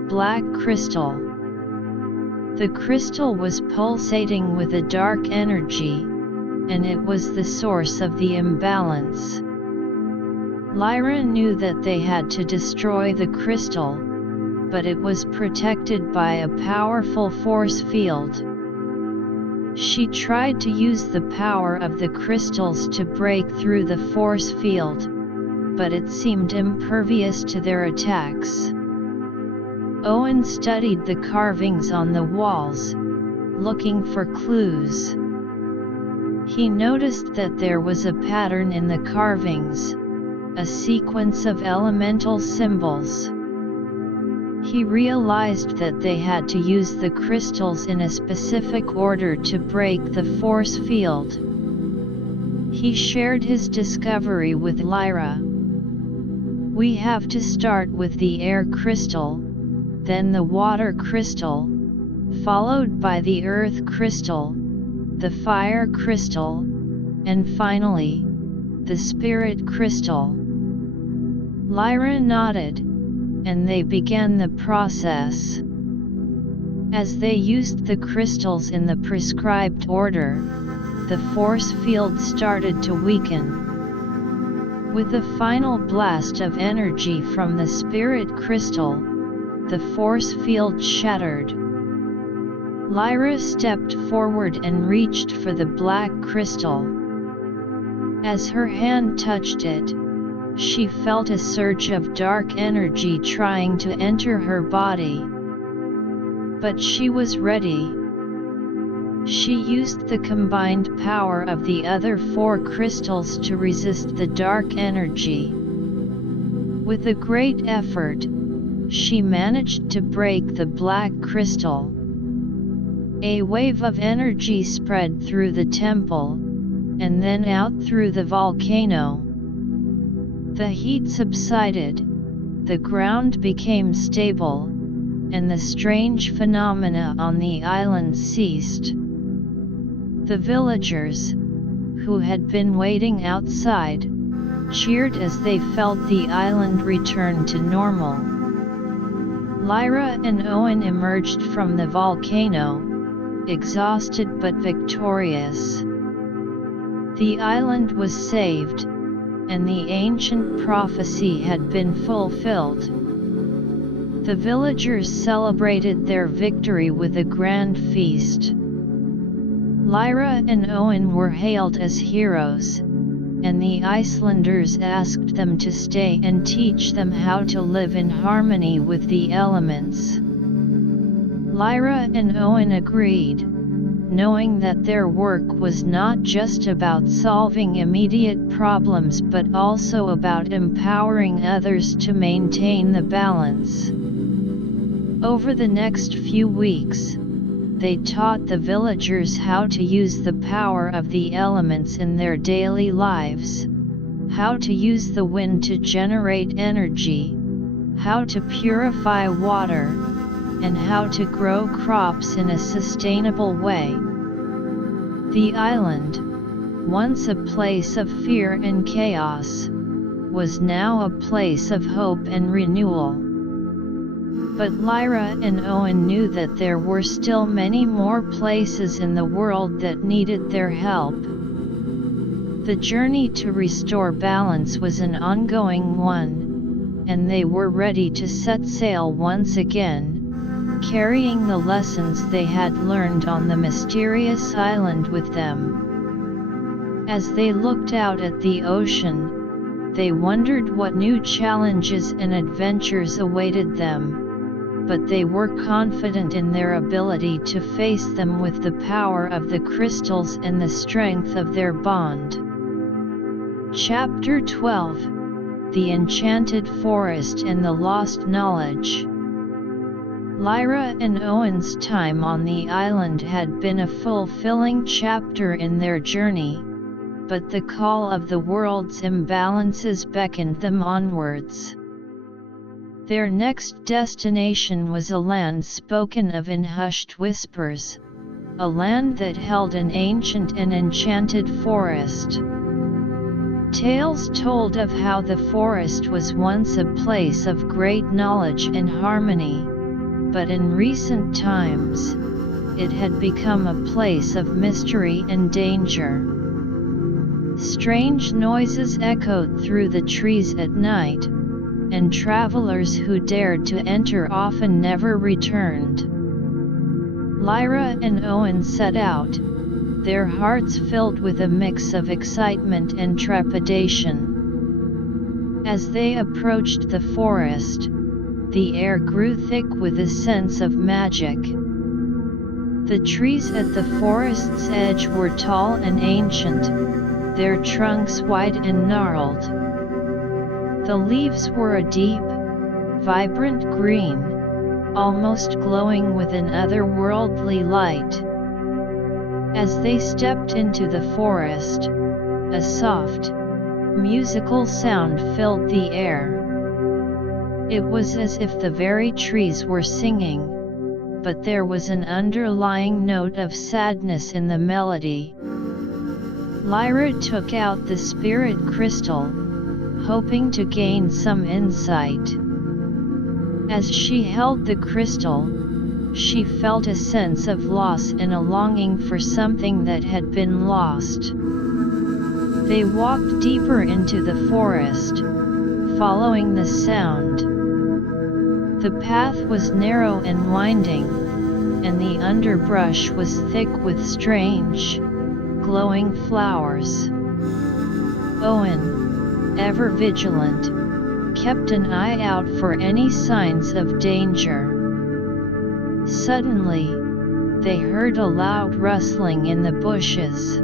black crystal. The crystal was pulsating with a dark energy, and it was the source of the imbalance. Lyra knew that they had to destroy the crystal, but it was protected by a powerful force field. She tried to use the power of the crystals to break through the force field, but it seemed impervious to their attacks. Owen studied the carvings on the walls, looking for clues. He noticed that there was a pattern in the carvings, a sequence of elemental symbols. He realized that they had to use the crystals in a specific order to break the force field. He shared his discovery with Lyra. "We have to start with the air crystal, then the water crystal, followed by the earth crystal, the fire crystal, and finally, the spirit crystal." Lyra nodded, and they began the process. As they used the crystals in the prescribed order, the force field started to weaken. With the final blast of energy from the spirit crystal, the force field shattered. Lyra stepped forward and reached for the black crystal. As her hand touched it, she felt a surge of dark energy trying to enter her body. But she was ready. She used the combined power of the other 4 crystals to resist the dark energy. With a great effort, she managed to break the black crystal. A wave of energy spread through the temple, and then out through the volcano. The heat subsided, the ground became stable, and the strange phenomena on the island ceased. The villagers, who had been waiting outside, cheered as they felt the island return to normal. Lyra and Owen emerged from the volcano, exhausted but victorious. The island was saved, and the ancient prophecy had been fulfilled. The villagers celebrated their victory with a grand feast. Lyra and Owen were hailed as heroes, and the Icelanders asked them to stay and teach them how to live in harmony with the elements. Lyra and Owen agreed, knowing that their work was not just about solving immediate problems but also about empowering others to maintain the balance. Over the next few weeks, they taught the villagers how to use the power of the elements in their daily lives, how to use the wind to generate energy, how to purify water, and how to grow crops in a sustainable way. The island, once a place of fear and chaos, was now a place of hope and renewal. But Lyra and Owen knew that there were still many more places in the world that needed their help. The journey to restore balance was an ongoing one, and they were ready to set sail once again, carrying the lessons they had learned on the mysterious island with them. As they looked out at the ocean, they wondered what new challenges and adventures awaited them. But they were confident in their ability to face them with the power of the crystals and the strength of their bond. Chapter 12: The Enchanted Forest and the Lost Knowledge. Lyra and Owen's time on the island had been a fulfilling chapter in their journey, but the call of the world's imbalances beckoned them onwards. Their next destination was a land spoken of in hushed whispers, a land that held an ancient and enchanted forest. Tales told of how the forest was once a place of great knowledge and harmony, but in recent times, it had become a place of mystery and danger. Strange noises echoed through the trees at night, and travelers who dared to enter often never returned. Lyra and Owen set out, their hearts filled with a mix of excitement and trepidation. As they approached the forest, the air grew thick with a sense of magic. The trees at the forest's edge were tall and ancient, their trunks wide and gnarled. The leaves were a deep, vibrant green, almost glowing with an otherworldly light. As they stepped into the forest, a soft, musical sound filled the air. It was as if the very trees were singing, but there was an underlying note of sadness in the melody. Lyra took out the spirit crystal, hoping to gain some insight. As she held the crystal, she felt a sense of loss and a longing for something that had been lost. They walked deeper into the forest, following the sound. The path was narrow and winding, and the underbrush was thick with strange, glowing flowers. Owen, ever vigilant, kept an eye out for any signs of danger. Suddenly, they heard a loud rustling in the bushes.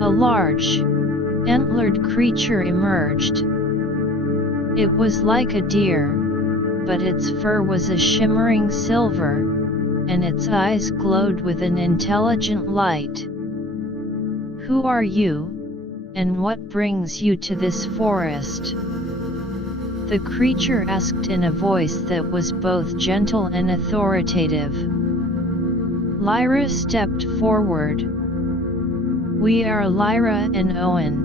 A large, antlered creature emerged. It was like a deer, but its fur was a shimmering silver, and its eyes glowed with an intelligent light. "Who are you, and what brings you to this forest?" the creature asked in a voice that was both gentle and authoritative. Lyra stepped forward. "We are Lyra and Owen.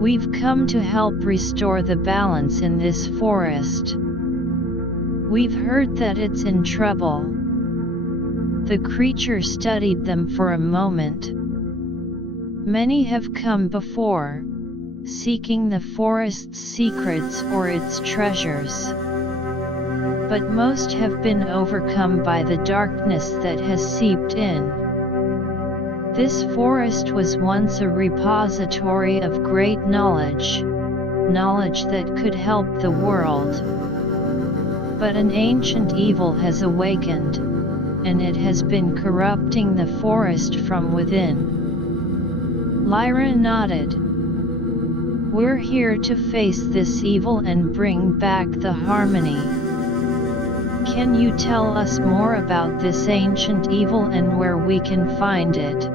We've come to help restore the balance in this forest. We've heard that it's in trouble." The creature studied them for a moment. "Many have come before, seeking the forest's secrets or its treasures. But most have been overcome by the darkness that has seeped in. This forest was once a repository of great knowledge, knowledge that could help the world. But an ancient evil has awakened, and it has been corrupting the forest from within." Lyra nodded. "We're here to face this evil and bring back the harmony. Can you tell us more about this ancient evil and where we can find it?"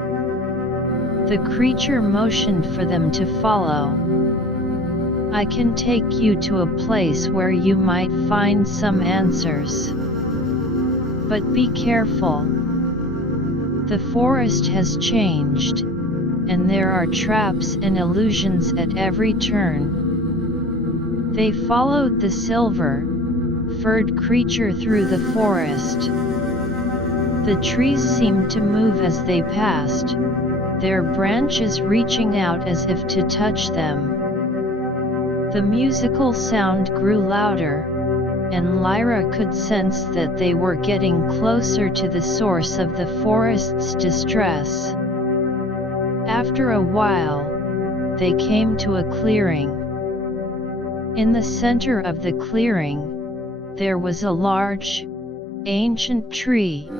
The creature motioned for them to follow. "I can take you to a place where you might find some answers. But be careful. The forest has changed, and there are traps and illusions at every turn." They followed the silver-furred creature through the forest. The trees seemed to move as they passed, their branches reaching out as if to touch them. The musical sound grew louder, and Lyra could sense that they were getting closer to the source of the forest's distress. After a while, they came to a clearing. In the center of the clearing, there was a large, ancient tree.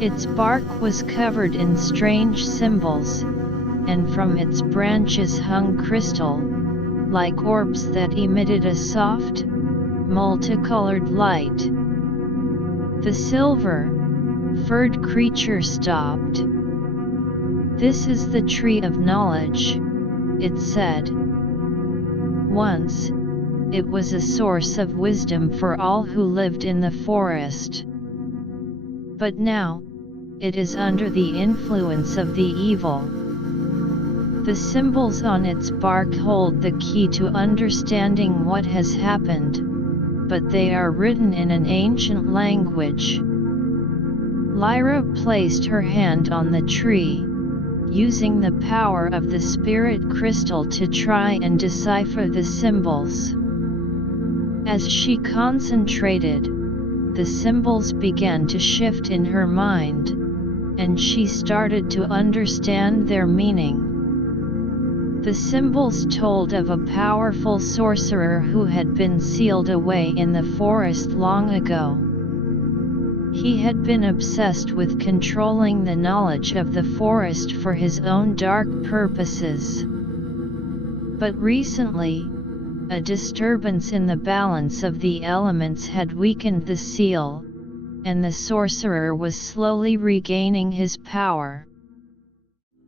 Its bark was covered in strange symbols, and from its branches hung crystal-like orbs that emitted a soft, multicolored light. The silver-furred creature stopped. "This is the tree of knowledge," it said. "Once, it was a source of wisdom for all who lived in the forest. But now, it is under the influence of the evil. The symbols on its bark hold the key to understanding what has happened, but they are written in an ancient language." Lyra placed her hand on the tree, using the power of the spirit crystal to try and decipher the symbols. As she concentrated, the symbols began to shift in her mind, and she started to understand their meaning. The symbols told of a powerful sorcerer who had been sealed away in the forest long ago. He had been obsessed with controlling the knowledge of the forest for his own dark purposes. But recently, a disturbance in the balance of the elements had weakened the seal, and the sorcerer was slowly regaining his power.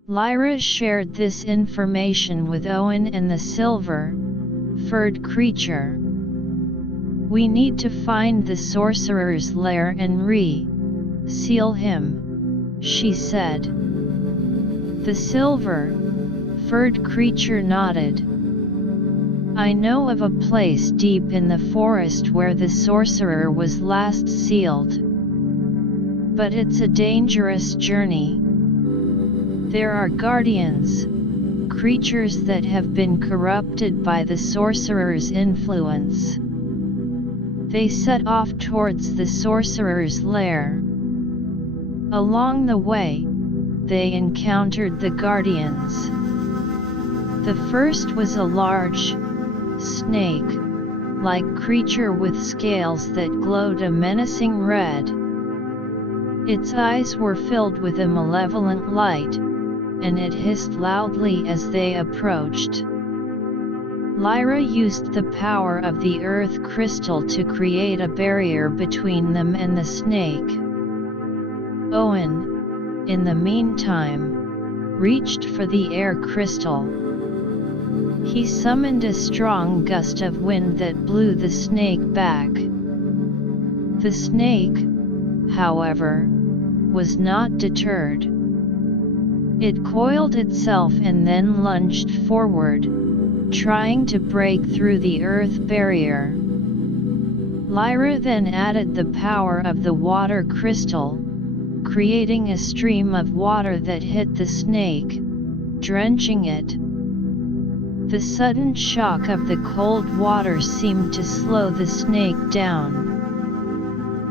Lyra shared this information with Owen and the silver-furred creature. "We need to find the sorcerer's lair and re-seal him," she said. The silver-furred creature nodded. "I know of a place deep in the forest where the sorcerer was last sealed. But it's a dangerous journey. There are guardians, creatures that have been corrupted by the sorcerer's influence." They set off towards the sorcerer's lair. Along the way, they encountered the guardians. The first was a large, snake-like creature with scales that glowed a menacing red. Its eyes were filled with a malevolent light, and it hissed loudly as they approached. Lyra used the power of the earth crystal to create a barrier between them and the snake. Owen, in the meantime, reached for the air crystal. He summoned a strong gust of wind that blew the snake back. The snake, however, was not deterred. It coiled itself and then lunged forward, trying to break through the earth barrier. Lyra then added the power of the water crystal, creating a stream of water that hit the snake, drenching it. The sudden shock of the cold water seemed to slow the snake down.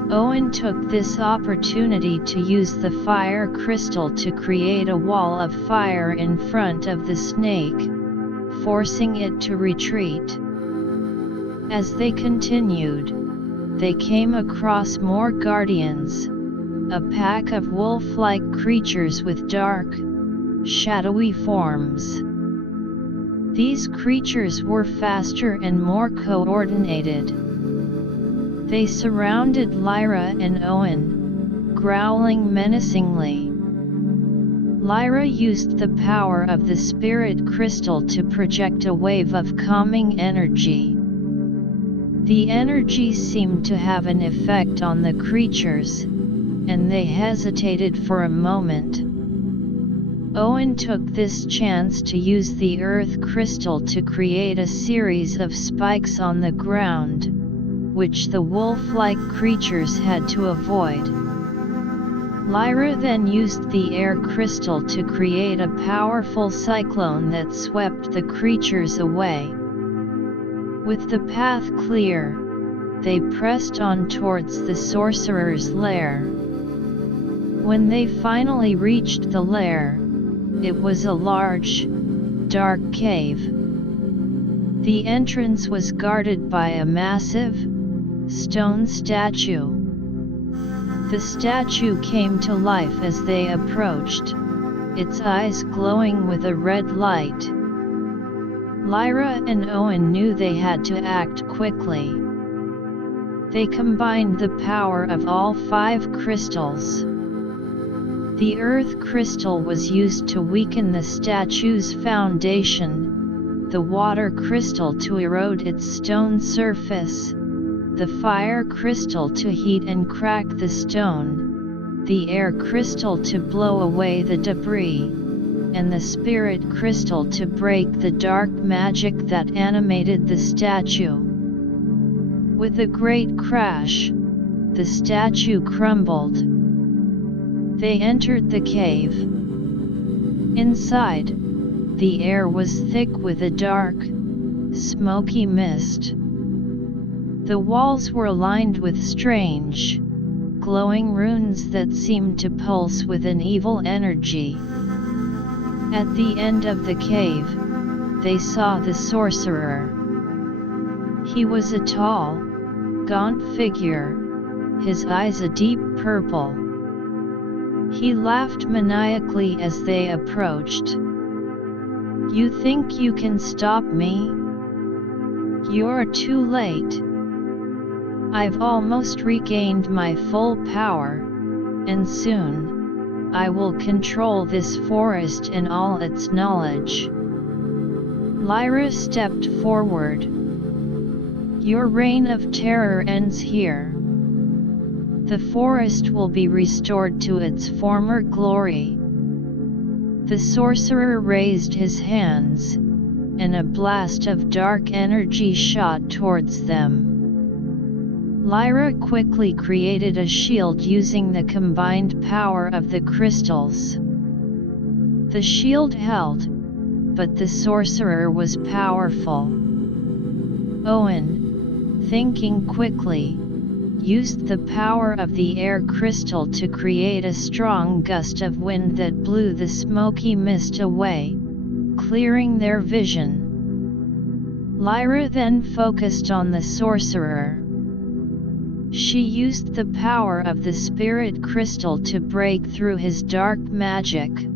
Owen took this opportunity to use the fire crystal to create a wall of fire in front of the snake, forcing it to retreat. As they continued, they came across more guardians, a pack of wolf-like creatures with dark, shadowy forms. These creatures were faster and more coordinated. They surrounded Lyra and Owen, growling menacingly. Lyra used the power of the spirit crystal to project a wave of calming energy. The energy seemed to have an effect on the creatures, and they hesitated for a moment. Owen took this chance to use the earth crystal to create a series of spikes on the ground, which the wolf-like creatures had to avoid. Lyra then used the air crystal to create a powerful cyclone that swept the creatures away. With the path clear, they pressed on towards the sorcerer's lair. When they finally reached the lair, it was a large, dark cave. The entrance was guarded by a massive, stone statue. The statue came to life as they approached, its eyes glowing with a red light. Lyra and Owen knew they had to act quickly. They combined the power of all 5 crystals. The earth crystal was used to weaken the statue's foundation, the water crystal to erode its stone surface, the fire crystal to heat and crack the stone, the air crystal to blow away the debris, and the spirit crystal to break the dark magic that animated the statue. With a great crash, the statue crumbled. They entered the cave. Inside, the air was thick with a dark, smoky mist. The walls were lined with strange, glowing runes that seemed to pulse with an evil energy. At the end of the cave, they saw the sorcerer. He was a tall, gaunt figure, his eyes a deep purple. He laughed maniacally as they approached. "You think you can stop me? You're too late. I've almost regained my full power, and soon, I will control this forest and all its knowledge." Lyra stepped forward. "Your reign of terror ends here. The forest will be restored to its former glory." The sorcerer raised his hands, and a blast of dark energy shot towards them. Lyra quickly created a shield using the combined power of the crystals. The shield held, but the sorcerer was powerful. Owen, thinking quickly, used the power of the air crystal to create a strong gust of wind that blew the smoky mist away, clearing their vision. Lyra then focused on the sorcerer. She used the power of the spirit crystal to break through his dark magic,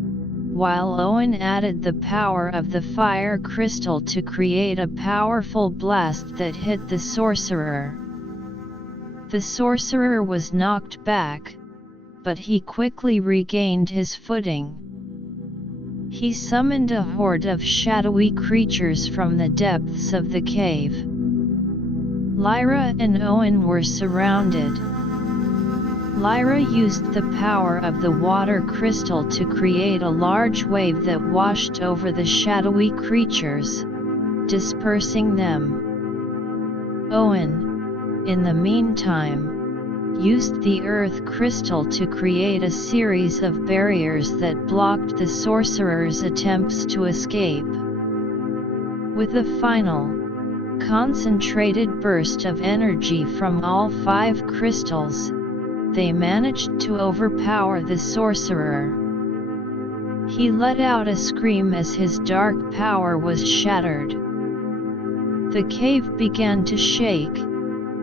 while Owen added the power of the fire crystal to create a powerful blast that hit the sorcerer. The sorcerer was knocked back, but he quickly regained his footing. He summoned a horde of shadowy creatures from the depths of the cave. Lyra and Owen were surrounded. Lyra used the power of the water crystal to create a large wave that washed over the shadowy creatures, dispersing them. Owen, in the meantime, used the earth crystal to create a series of barriers that blocked the sorcerer's attempts to escape. With a final, concentrated burst of energy from all 5 crystals, they managed to overpower the sorcerer. He let out a scream as his dark power was shattered. The cave began to shake,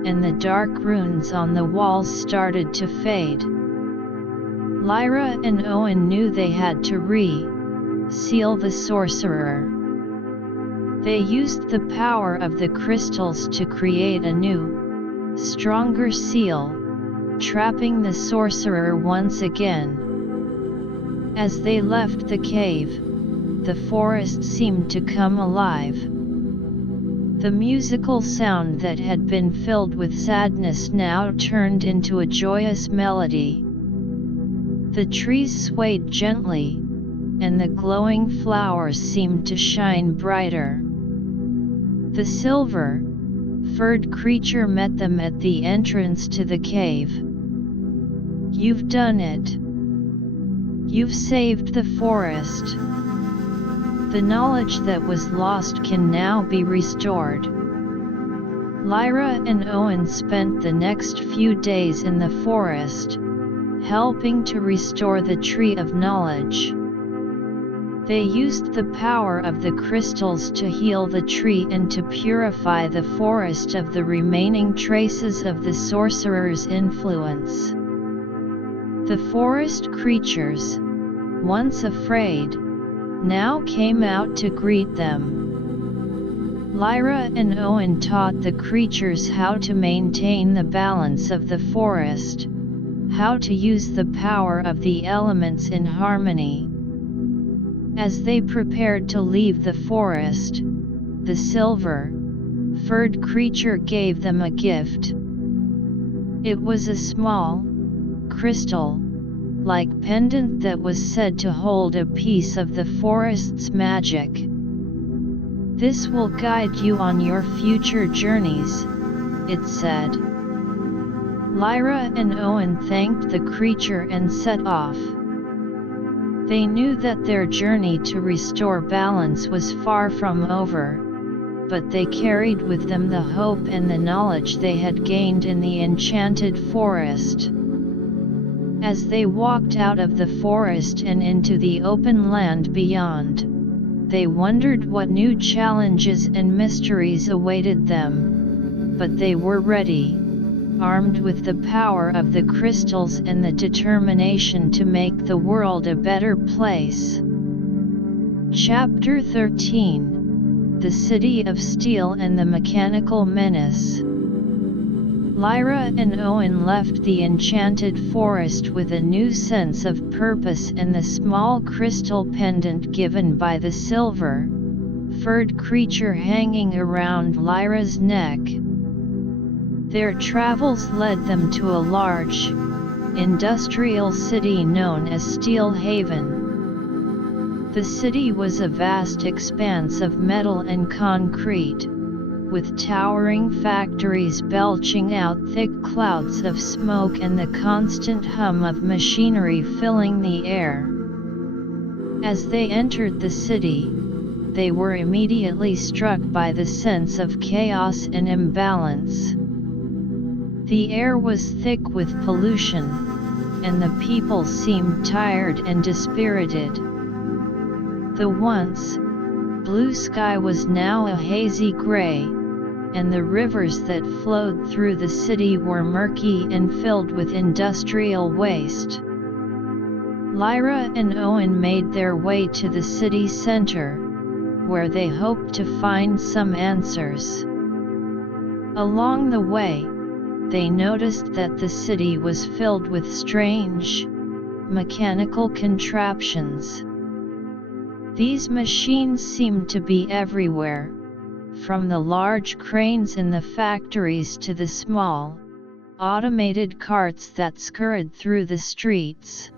and the dark runes on the walls started to fade. Lyra and Owen knew they had to seal the sorcerer. They used the power of the crystals to create a new, stronger seal, trapping the sorcerer once again. As they left the cave, the forest seemed to come alive. The musical sound that had been filled with sadness now turned into a joyous melody. The trees swayed gently, and the glowing flowers seemed to shine brighter. The silver-furred creature met them at the entrance to the cave. "You've done it. You've saved the forest. The knowledge that was lost can now be restored." Lyra and Owen spent the next few days in the forest, helping to restore the Tree of Knowledge. They used the power of the crystals to heal the tree and to purify the forest of the remaining traces of the sorcerer's influence. The forest creatures, once afraid, now came out to greet them. Lyra and Owen taught the creatures how to maintain the balance of the forest, how to use the power of the elements in harmony. As they prepared to leave the forest, the silver-furred creature gave them a gift. It was a small, crystal-like pendant that was said to hold a piece of the forest's magic. "This will guide you on your future journeys," it said. Lyra and Owen thanked the creature and set off. They knew that their journey to restore balance was far from over, but they carried with them the hope and the knowledge they had gained in the enchanted forest. As they walked out of the forest and into the open land beyond, they wondered what new challenges and mysteries awaited them, but they were ready, armed with the power of the crystals and the determination to make the world a better place. Chapter 13: The City of Steel and the Mechanical Menace. Lyra and Owen left the enchanted forest with a new sense of purpose and the small crystal pendant given by the silver, furred creature hanging around Lyra's neck. Their travels led them to a large, industrial city known as Steel Haven. The city was a vast expanse of metal and concrete, with towering factories belching out thick clouds of smoke and the constant hum of machinery filling the air. As they entered the city, they were immediately struck by the sense of chaos and imbalance. The air was thick with pollution, and the people seemed tired and dispirited. The once blue sky was now a hazy gray, and the rivers that flowed through the city were murky and filled with industrial waste. Lyra and Owen made their way to the city center, where they hoped to find some answers. Along the way, they noticed that the city was filled with strange, mechanical contraptions. These machines seemed to be everywhere, from the large cranes in the factories to the small, automated carts that scurried through the streets.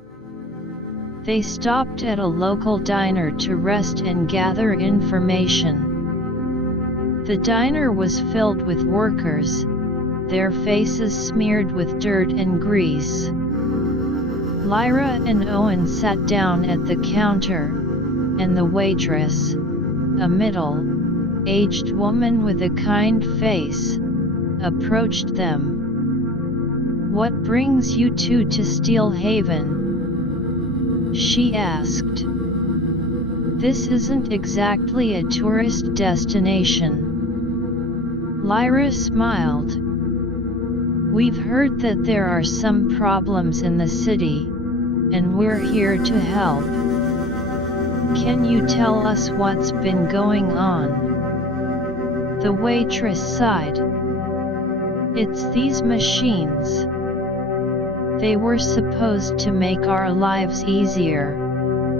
They stopped at a local diner to rest and gather information. The diner was filled with workers, their faces smeared with dirt and grease. Lyra and Owen sat down at the counter, and the waitress, a middle-aged woman with a kind face, approached them. "What brings you two to Steel Haven?" she asked. "This isn't exactly a tourist destination." Lyra smiled. "We've heard that there are some problems in the city, and we're here to help. Can you tell us what's been going on?" The waitress sighed. "It's these machines. They were supposed to make our lives easier,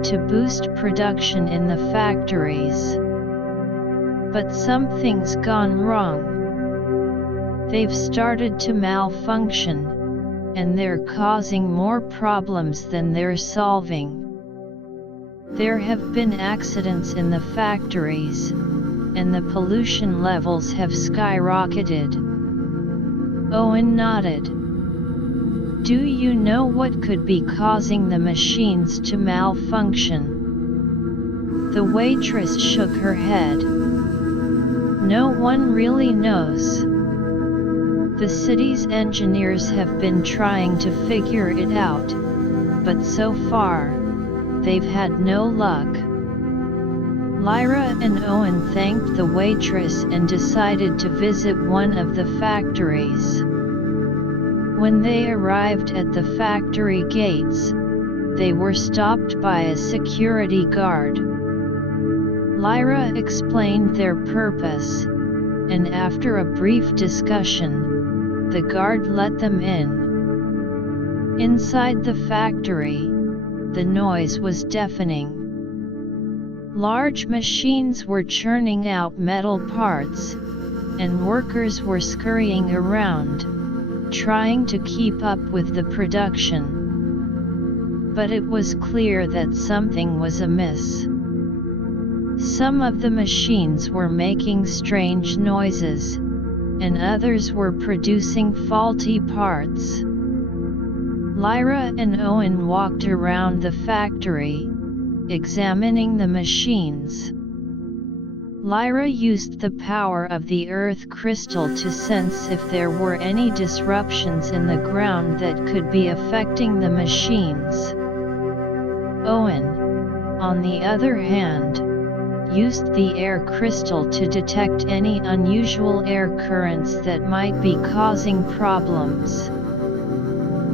to boost production in the factories. But something's gone wrong. They've started to malfunction, and they're causing more problems than they're solving. There have been accidents in the factories, and the pollution levels have skyrocketed." Owen nodded. "Do you know what could be causing the machines to malfunction?" The waitress shook her head. "No one really knows. The city's engineers have been trying to figure it out, but so far, they've had no luck." Lyra and Owen thanked the waitress and decided to visit one of the factories. When they arrived at the factory gates, they were stopped by a security guard. Lyra explained their purpose, and after a brief discussion, the guard let them in. Inside the factory, the noise was deafening. Large machines were churning out metal parts, and workers were scurrying around, trying to keep up with the production. But it was clear that something was amiss. Some of the machines were making strange noises, and others were producing faulty parts. Lyra and Owen walked around the factory, examining the machines. Lyra used the power of the earth crystal to sense if there were any disruptions in the ground that could be affecting the machines. Owen, on the other hand, used the air crystal to detect any unusual air currents that might be causing problems.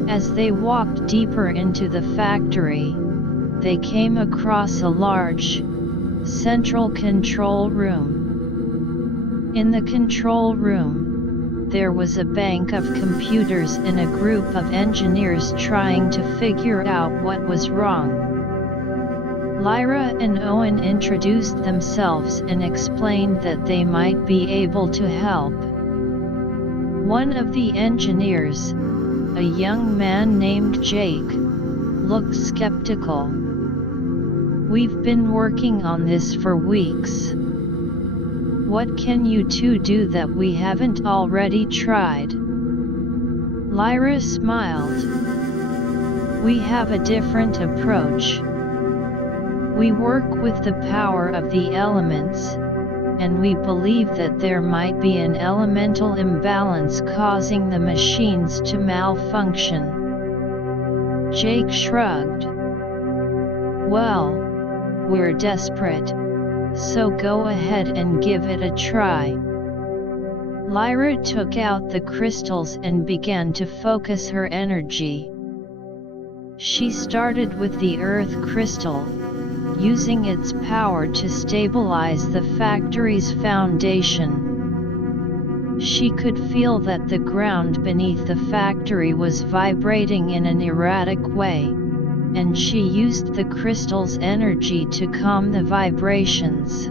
As they walked deeper into the factory, they came across a large, central control room. In the control room, there was a bank of computers and a group of engineers trying to figure out what was wrong. Lyra and Owen introduced themselves and explained that they might be able to help. One of the engineers, a young man named Jake, looked skeptical. "We've been working on this for weeks. What can you two do that we haven't already tried?" Lyra smiled. "We have a different approach. We work with the power of the elements, and we believe that there might be an elemental imbalance causing the machines to malfunction." Jake shrugged. "Well, we're desperate, so go ahead and give it a try." Lyra took out the crystals and began to focus her energy. She started with the earth crystal, using its power to stabilize the factory's foundation. She could feel that the ground beneath the factory was vibrating in an erratic way, and she used the crystal's energy to calm the vibrations.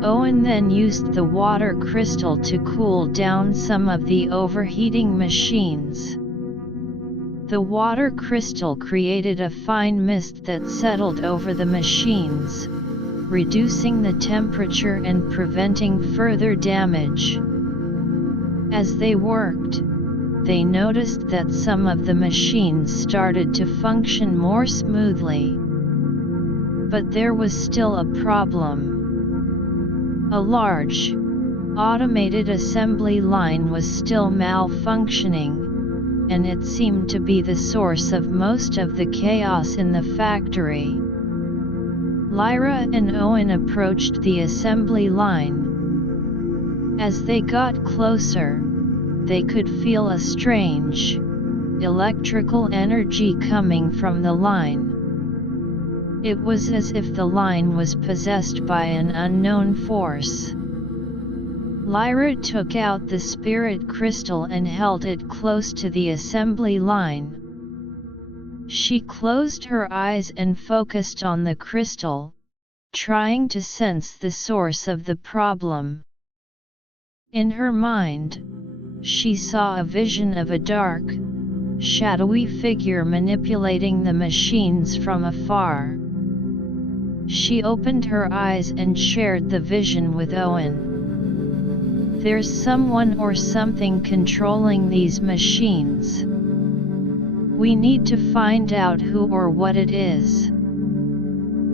Owen then used the water crystal to cool down some of the overheating machines. The water crystal created a fine mist that settled over the machines, reducing the temperature and preventing further damage. As they worked, they noticed that some of the machines started to function more smoothly. But there was still a problem. A large, automated assembly line was still malfunctioning, and it seemed to be the source of most of the chaos in the factory. Lyra and Owen approached the assembly line. As they got closer, they could feel a strange, electrical energy coming from the line. It was as if the line was possessed by an unknown force. Lyra took out the spirit crystal and held it close to the assembly line. She closed her eyes and focused on the crystal, trying to sense the source of the problem. In her mind, she saw a vision of a dark, shadowy figure manipulating the machines from afar. She opened her eyes and shared the vision with Owen. "There's someone or something controlling these machines. We need to find out who or what it is."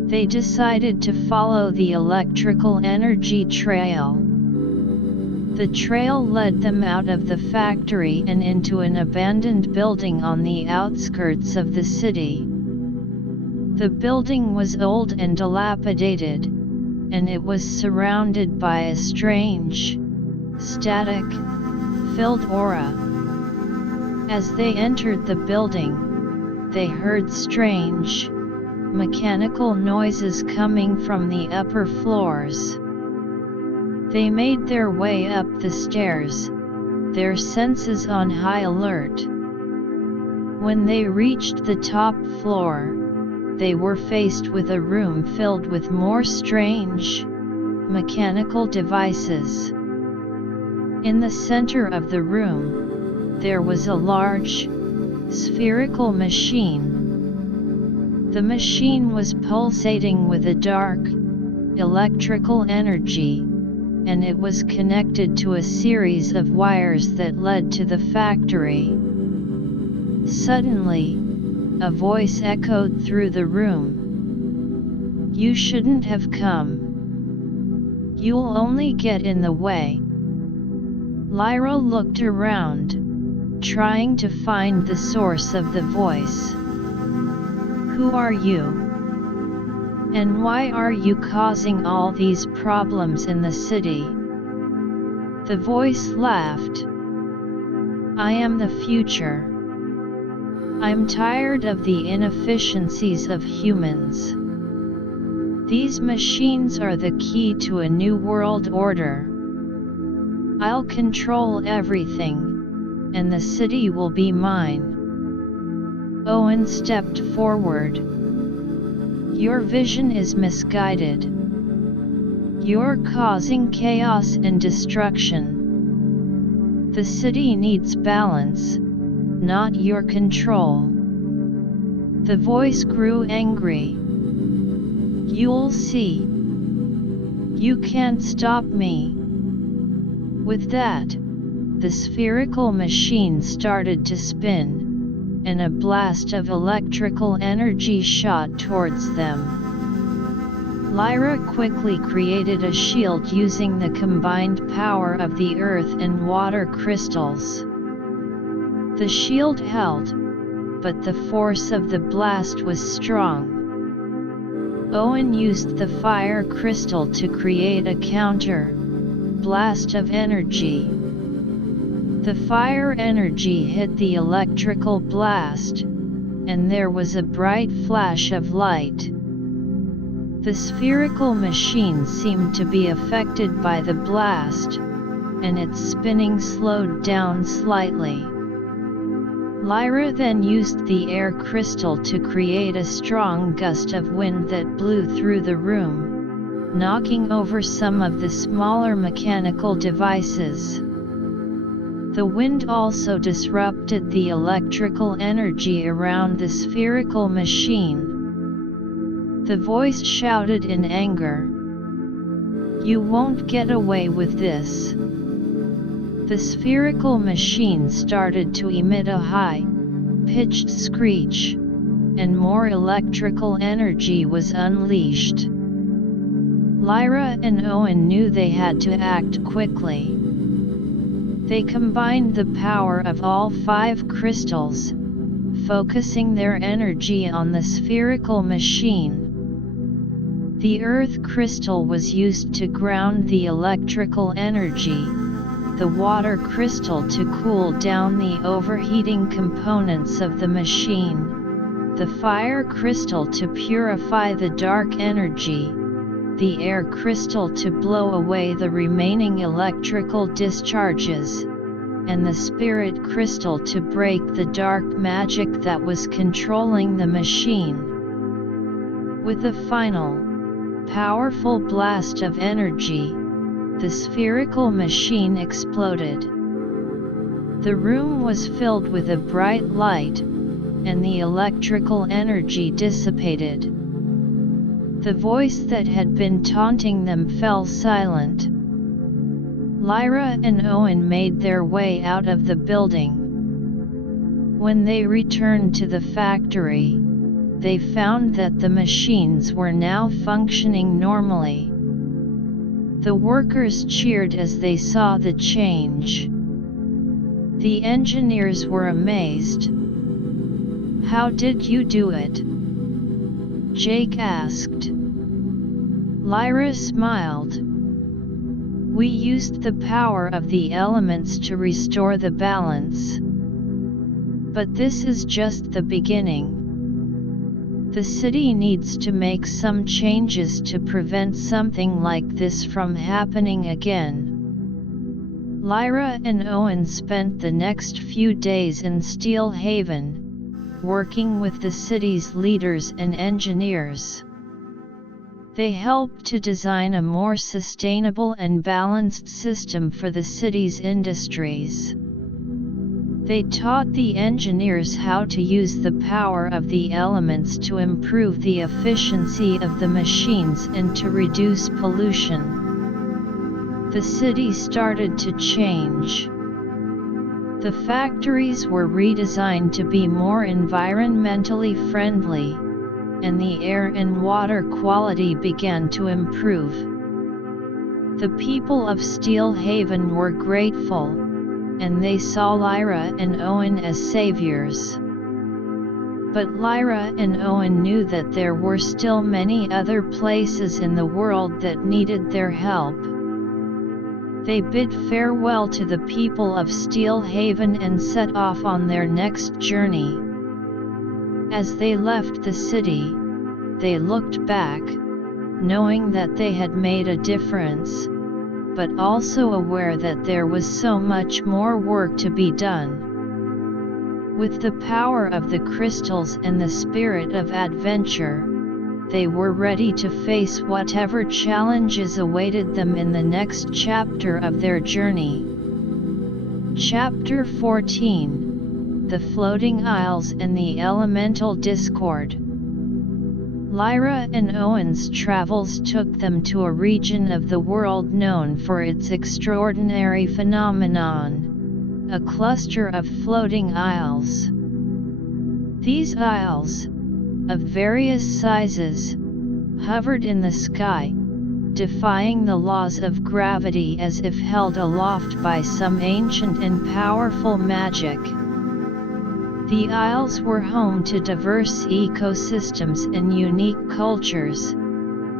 They decided to follow the electrical energy trail. The trail led them out of the factory and into an abandoned building on the outskirts of the city. The building was old and dilapidated, and it was surrounded by a strange, static-filled aura. As they entered the building, they heard strange, mechanical noises coming from the upper floors. They made their way up the stairs, their senses on high alert. When they reached the top floor, they were faced with a room filled with more strange, mechanical devices. In the center of the room, there was a large, spherical machine. The machine was pulsating with a dark, electrical energy, and it was connected to a series of wires that led to the factory. Suddenly, a voice echoed through the room. You shouldn't have come. You'll only get in the way. Lyra looked around, trying to find the source of the voice. Who are you? And why are you causing all these problems in the city? The voice laughed. I am the future. I'm tired of the inefficiencies of humans. These machines are the key to a new world order. I'll control everything, and the city will be mine. Owen stepped forward. Your vision is misguided. You're causing chaos and destruction. The city needs balance, not your control. The voice grew angry. You'll see. You can't stop me. With that, the spherical machine started to spin, and a blast of electrical energy shot towards them. Lyra quickly created a shield using the combined power of the earth and water crystals. The shield held, but the force of the blast was strong. Owen used the fire crystal to create a counter blast of energy. The fire energy hit the electrical blast, and there was a bright flash of light. The spherical machine seemed to be affected by the blast, and its spinning slowed down slightly. Lyra then used the air crystal to create a strong gust of wind that blew through the room, knocking over some of the smaller mechanical devices. The wind also disrupted the electrical energy around the spherical machine. The voice shouted in anger. You won't get away with this. The spherical machine started to emit a high-pitched screech, and more electrical energy was unleashed. Lyra and Owen knew they had to act quickly. They combined the power of all 5 crystals, focusing their energy on the spherical machine. The earth crystal was used to ground the electrical energy, the water crystal to cool down the overheating components of the machine, the fire crystal to purify the dark energy, the air crystal to blow away the remaining electrical discharges, and the spirit crystal to break the dark magic that was controlling the machine. With a final, powerful blast of energy, the spherical machine exploded. The room was filled with a bright light, and the electrical energy dissipated. The voice that had been taunting them fell silent. Lyra and Owen made their way out of the building. When they returned to the factory, they found that the machines were now functioning normally. The workers cheered as they saw the change. The engineers were amazed. How did you do it? Jake asked. Lyra smiled. We used the power of the elements to restore the balance. But this is just the beginning. The city needs to make some changes to prevent something like this from happening again. Lyra and Owen spent the next few days in Steel Haven, working with the city's leaders and engineers. They helped to design a more sustainable and balanced system for the city's industries. They taught the engineers how to use the power of the elements to improve the efficiency of the machines and to reduce pollution. The city started to change. The factories were redesigned to be more environmentally friendly, and the air and water quality began to improve. The people of Steel Haven were grateful, and they saw Lyra and Owen as saviors. But Lyra and Owen knew that there were still many other places in the world that needed their help. They bid farewell to the people of Steel Haven and set off on their next journey. As they left the city, they looked back, knowing that they had made a difference, but also aware that there was so much more work to be done. With the power of the crystals and the spirit of adventure, they were ready to face whatever challenges awaited them in the next chapter of their journey. Chapter 14: The Floating Isles and the Elemental Discord. Lyra and Owen's travels took them to a region of the world known for its extraordinary phenomenon, a cluster of floating isles. These isles, of various sizes, hovered in the sky, defying the laws of gravity as if held aloft by some ancient and powerful magic. The isles were home to diverse ecosystems and unique cultures,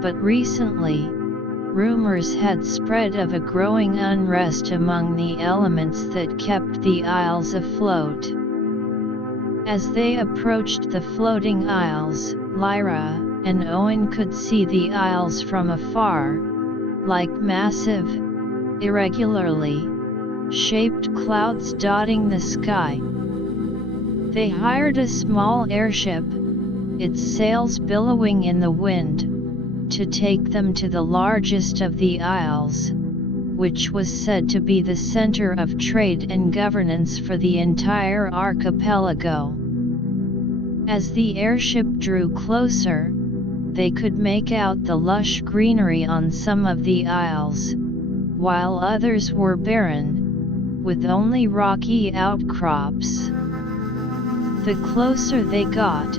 but recently, rumors had spread of a growing unrest among the elements that kept the isles afloat. As they approached the floating isles, Lyra and Owen could see the isles from afar, like massive, irregularly shaped clouds dotting the sky. They hired a small airship, its sails billowing in the wind, to take them to the largest of the isles, which was said to be the center of trade and governance for the entire archipelago. As the airship drew closer, they could make out the lush greenery on some of the isles, while others were barren, with only rocky outcrops. The closer they got,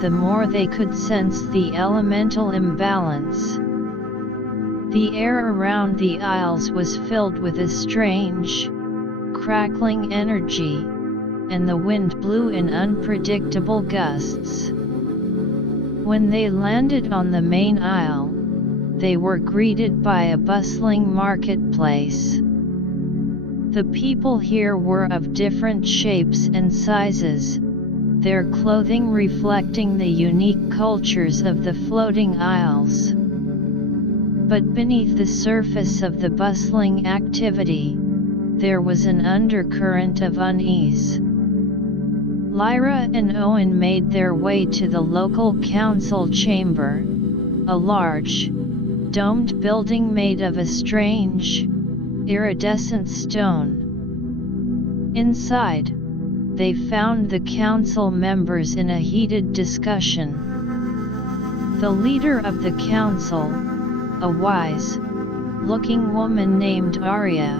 the more they could sense the elemental imbalance. The air around the isles was filled with a strange, crackling energy, and the wind blew in unpredictable gusts. When they landed on the main isle, they were greeted by a bustling marketplace. The people here were of different shapes and sizes, their clothing reflecting the unique cultures of the floating isles. But beneath the surface of the bustling activity, there was an undercurrent of unease. Lyra and Owen made their way to the local council chamber, a large, domed building made of a strange, iridescent stone. Inside, they found the council members in a heated discussion. The leader of the council, a wise-looking woman named Arya,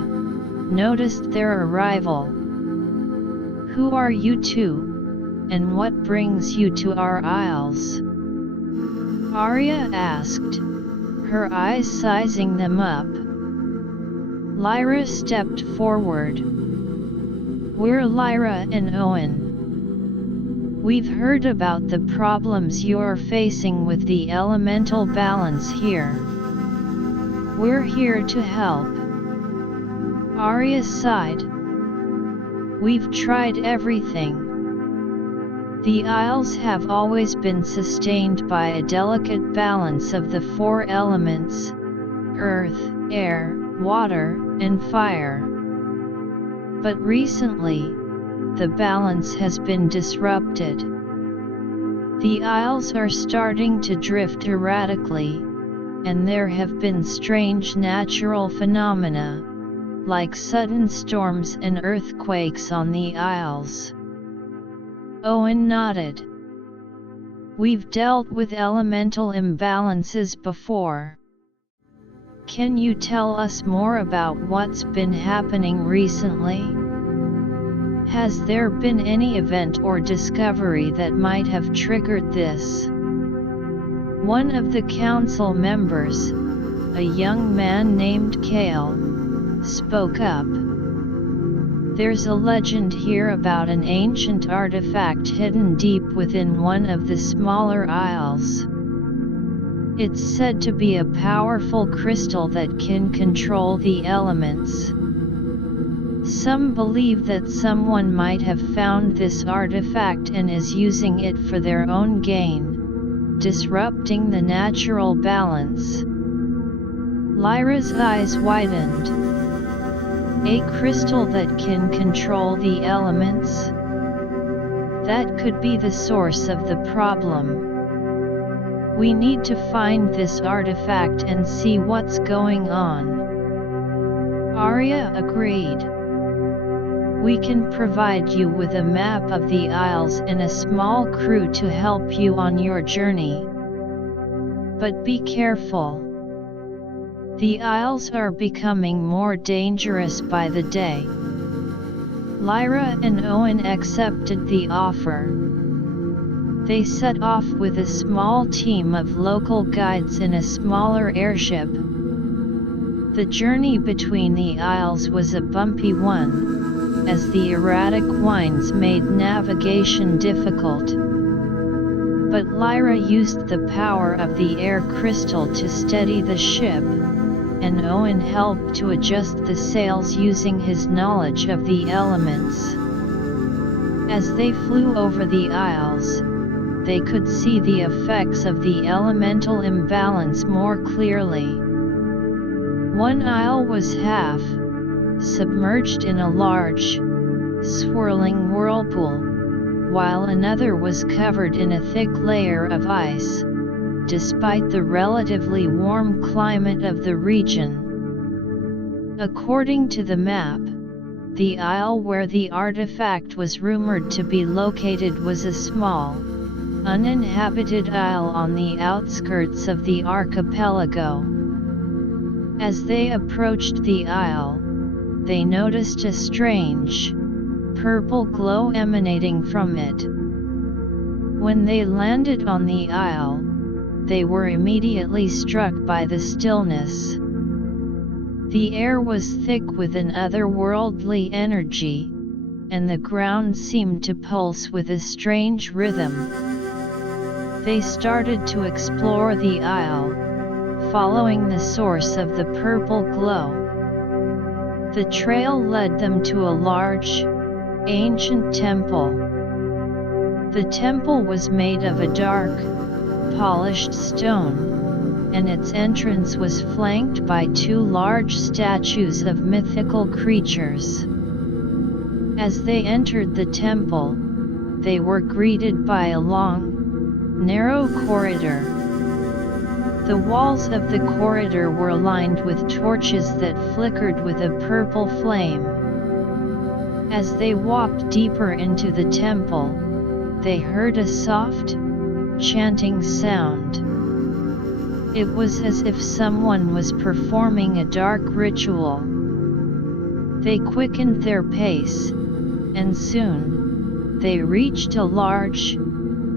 noticed their arrival. "Who are you two, and what brings you to our isles?" Arya asked, her eyes sizing them up. Lyra stepped forward. "We're Lyra and Owen. We've heard about the problems you're facing with the elemental balance here. We're here to help." Arya sighed. "We've tried everything. The Isles have always been sustained by a delicate balance of the four elements: earth, air, water, and fire. But recently, the balance has been disrupted. The Isles are starting to drift erratically, and there have been strange natural phenomena, like sudden storms and earthquakes on the Isles." Owen nodded. "We've dealt with elemental imbalances before. Can you tell us more about what's been happening recently? Has there been any event or discovery that might have triggered this?" One of the council members, a young man named Kale, spoke up. "There's a legend here about an ancient artifact hidden deep within one of the smaller isles. It's said to be a powerful crystal that can control the elements. Some believe that someone might have found this artifact and is using it for their own gain, disrupting the natural balance." Lyra's eyes widened. "A crystal that can control the elements? That could be the source of the problem. We need to find this artifact and see what's going on." Arya agreed. "We can provide you with a map of the Isles and a small crew to help you on your journey. But be careful. The Isles are becoming more dangerous by the day." Lyra and Owen accepted the offer. They set off with a small team of local guides in a smaller airship. The journey between the Isles was a bumpy one, as the erratic winds made navigation difficult. But Lyra used the power of the air crystal to steady the ship, and Owen helped to adjust the sails using his knowledge of the elements. As they flew over the Isles, they could see the effects of the elemental imbalance more clearly. One isle was half submerged in a large, swirling whirlpool, while another was covered in a thick layer of ice, despite the relatively warm climate of the region. According to the map, the isle where the artifact was rumored to be located was a small, uninhabited isle on the outskirts of the archipelago. As they approached the isle, they noticed a strange, purple glow emanating from it. When they landed on the isle, they were immediately struck by the stillness. The air was thick with an otherworldly energy, and the ground seemed to pulse with a strange rhythm. They started to explore the isle, following the source of the purple glow. The trail led them to a large, ancient temple. The temple was made of a dark, polished stone, and its entrance was flanked by two large statues of mythical creatures. As they entered the temple, they were greeted by a long, narrow corridor. The walls of the corridor were lined with torches that flickered with a purple flame. As they walked deeper into the temple, they heard a soft, chanting sound. It was as if someone was performing a dark ritual. They quickened their pace, and soon, they reached a large,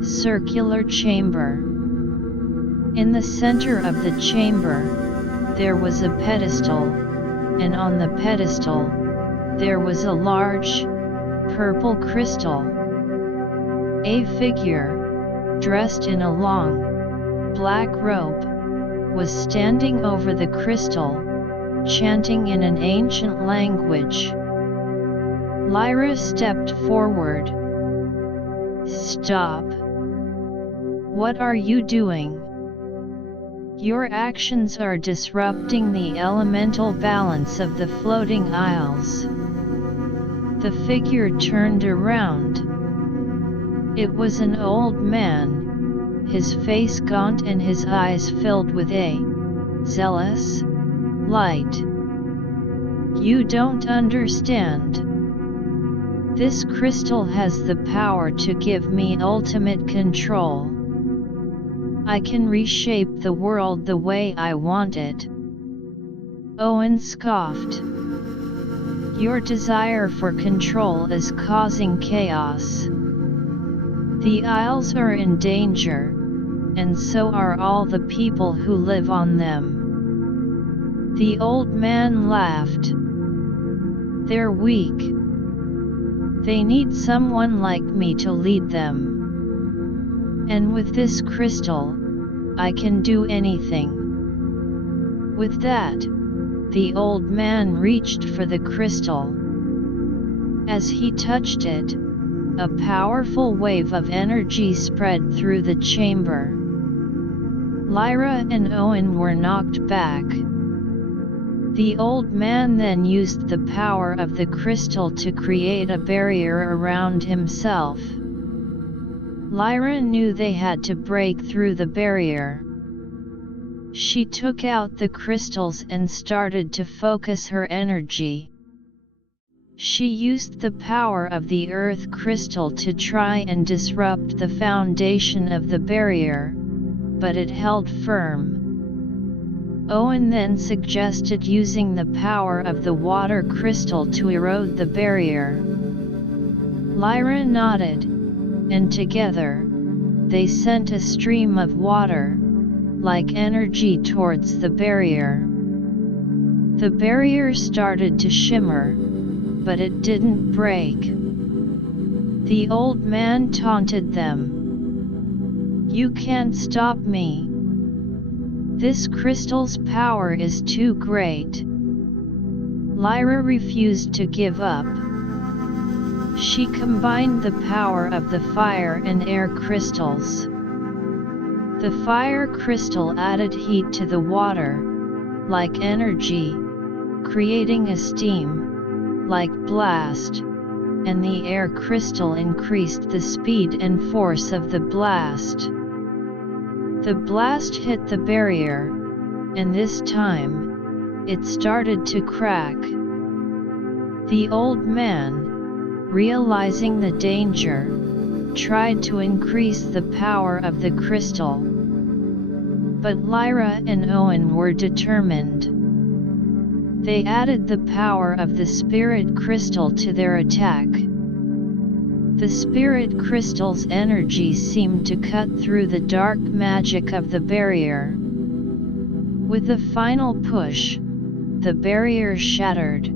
circular chamber. In the center of the chamber, there was a pedestal, and on the pedestal, there was a large, purple crystal. A figure, dressed in a long, black robe, was standing over the crystal, chanting in an ancient language. Lyra stepped forward. "Stop! What are you doing? Your actions are disrupting the elemental balance of the floating isles." The figure turned around. It was an old man, his face gaunt and his eyes filled with a zealous light. "You don't understand. This crystal has the power to give me ultimate control. I can reshape the world the way I want it." Owen scoffed. "Your desire for control is causing chaos. The Isles are in danger, and so are all the people who live on them." The old man laughed. "They're weak. They need someone like me to lead them. And with this crystal, I can do anything." With that, the old man reached for the crystal. As he touched it, a powerful wave of energy spread through the chamber. Lyra and Owen were knocked back. The old man then used the power of the crystal to create a barrier around himself. Lyra knew they had to break through the barrier. She took out the crystals and started to focus her energy. She used the power of the earth crystal to try and disrupt the foundation of the barrier, but it held firm. Owen then suggested using the power of the water crystal to erode the barrier. Lyra nodded, and together, they sent a stream of water, like energy, towards the barrier. The barrier started to shimmer, but it didn't break. The old man taunted them. "You can't stop me. This crystal's power is too great." Lyra refused to give up. She combined the power of the fire and air crystals. The fire crystal added heat to the water, like energy, creating a steam, like blast, and the air crystal increased the speed and force of the blast. The blast hit the barrier, and this time, it started to crack. The old man, realizing the danger, tried to increase the power of the crystal. But Lyra and Owen were determined. They added the power of the spirit crystal to their attack. The spirit crystal's energy seemed to cut through the dark magic of the barrier. With a final push, the barrier shattered.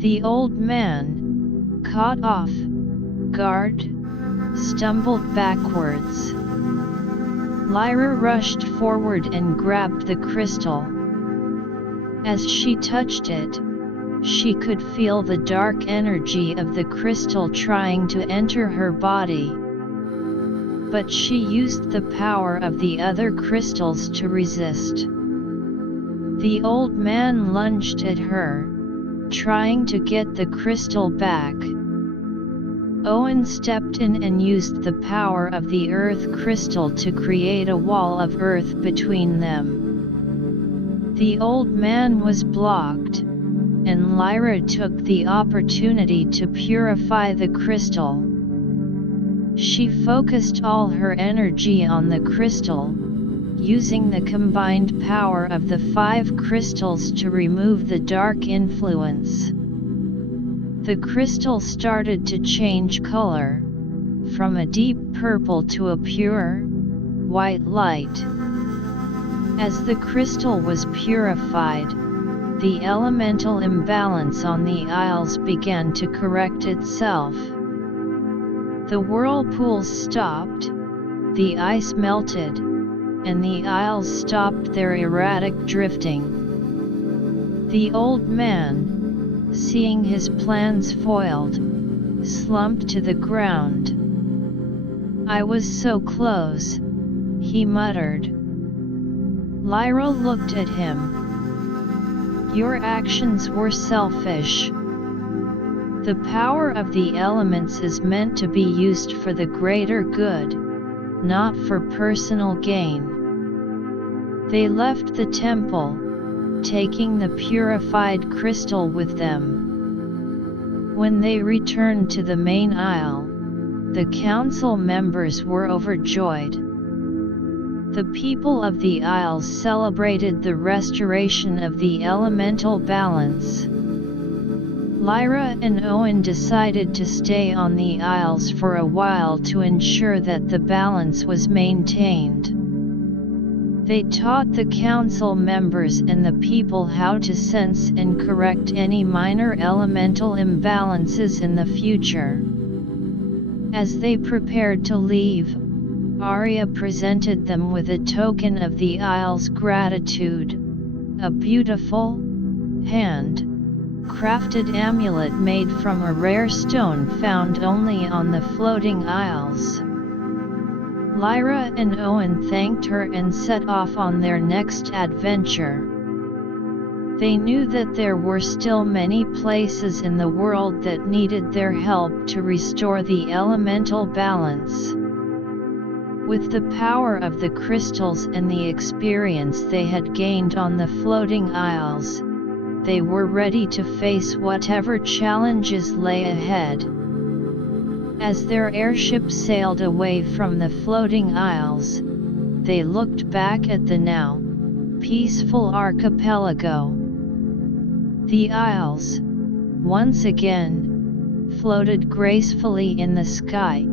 The old man, caught off guard, stumbled backwards. Lyra rushed forward and grabbed the crystal. As she touched it, she could feel the dark energy of the crystal trying to enter her body. But she used the power of the other crystals to resist. The old man lunged at her, trying to get the crystal back. Owen stepped in and used the power of the earth crystal to create a wall of earth between them. The old man was blocked, and Lyra took the opportunity to purify the crystal. She focused all her energy on the crystal, using the combined power of the 5 crystals to remove the dark influence. The crystal started to change color, from a deep purple to a pure, white light. As the crystal was purified, the elemental imbalance on the isles began to correct itself. The whirlpools stopped, the ice melted, and the isles stopped their erratic drifting. The old man, seeing his plans foiled, slumped to the ground. "I was so close," he muttered. Lyra looked at him. "Your actions were selfish. The power of the elements is meant to be used for the greater good, not for personal gain." They left the temple, taking the purified crystal with them. When they returned to the main aisle, the council members were overjoyed. The people of the Isles celebrated the restoration of the elemental balance. Lyra and Owen decided to stay on the Isles for a while to ensure that the balance was maintained. They taught the council members and the people how to sense and correct any minor elemental imbalances in the future. As they prepared to leave, Arya presented them with a token of the Isle's gratitude, a beautiful, hand-crafted amulet made from a rare stone found only on the floating Isles. Lyra and Owen thanked her and set off on their next adventure. They knew that there were still many places in the world that needed their help to restore the elemental balance. With the power of the crystals and the experience they had gained on the floating Isles, they were ready to face whatever challenges lay ahead. As their airship sailed away from the floating Isles, they looked back at the now peaceful archipelago. The Isles, once again, floated gracefully in the sky,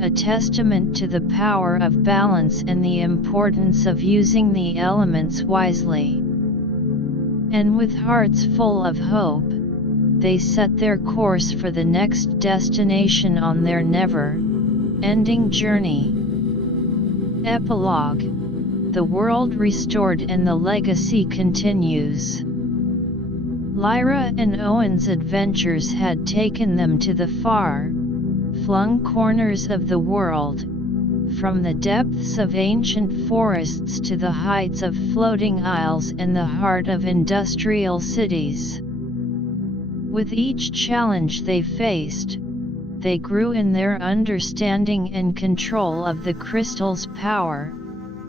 a testament to the power of balance and the importance of using the elements wisely. And with hearts full of hope, they set their course for the next destination on their never-ending journey. Epilogue: the world restored and the legacy continues. Lyra and Owen's adventures had taken them to the far-flung corners of the world, from the depths of ancient forests to the heights of floating isles and the heart of industrial cities. With each challenge they faced, they grew in their understanding and control of the crystal's power,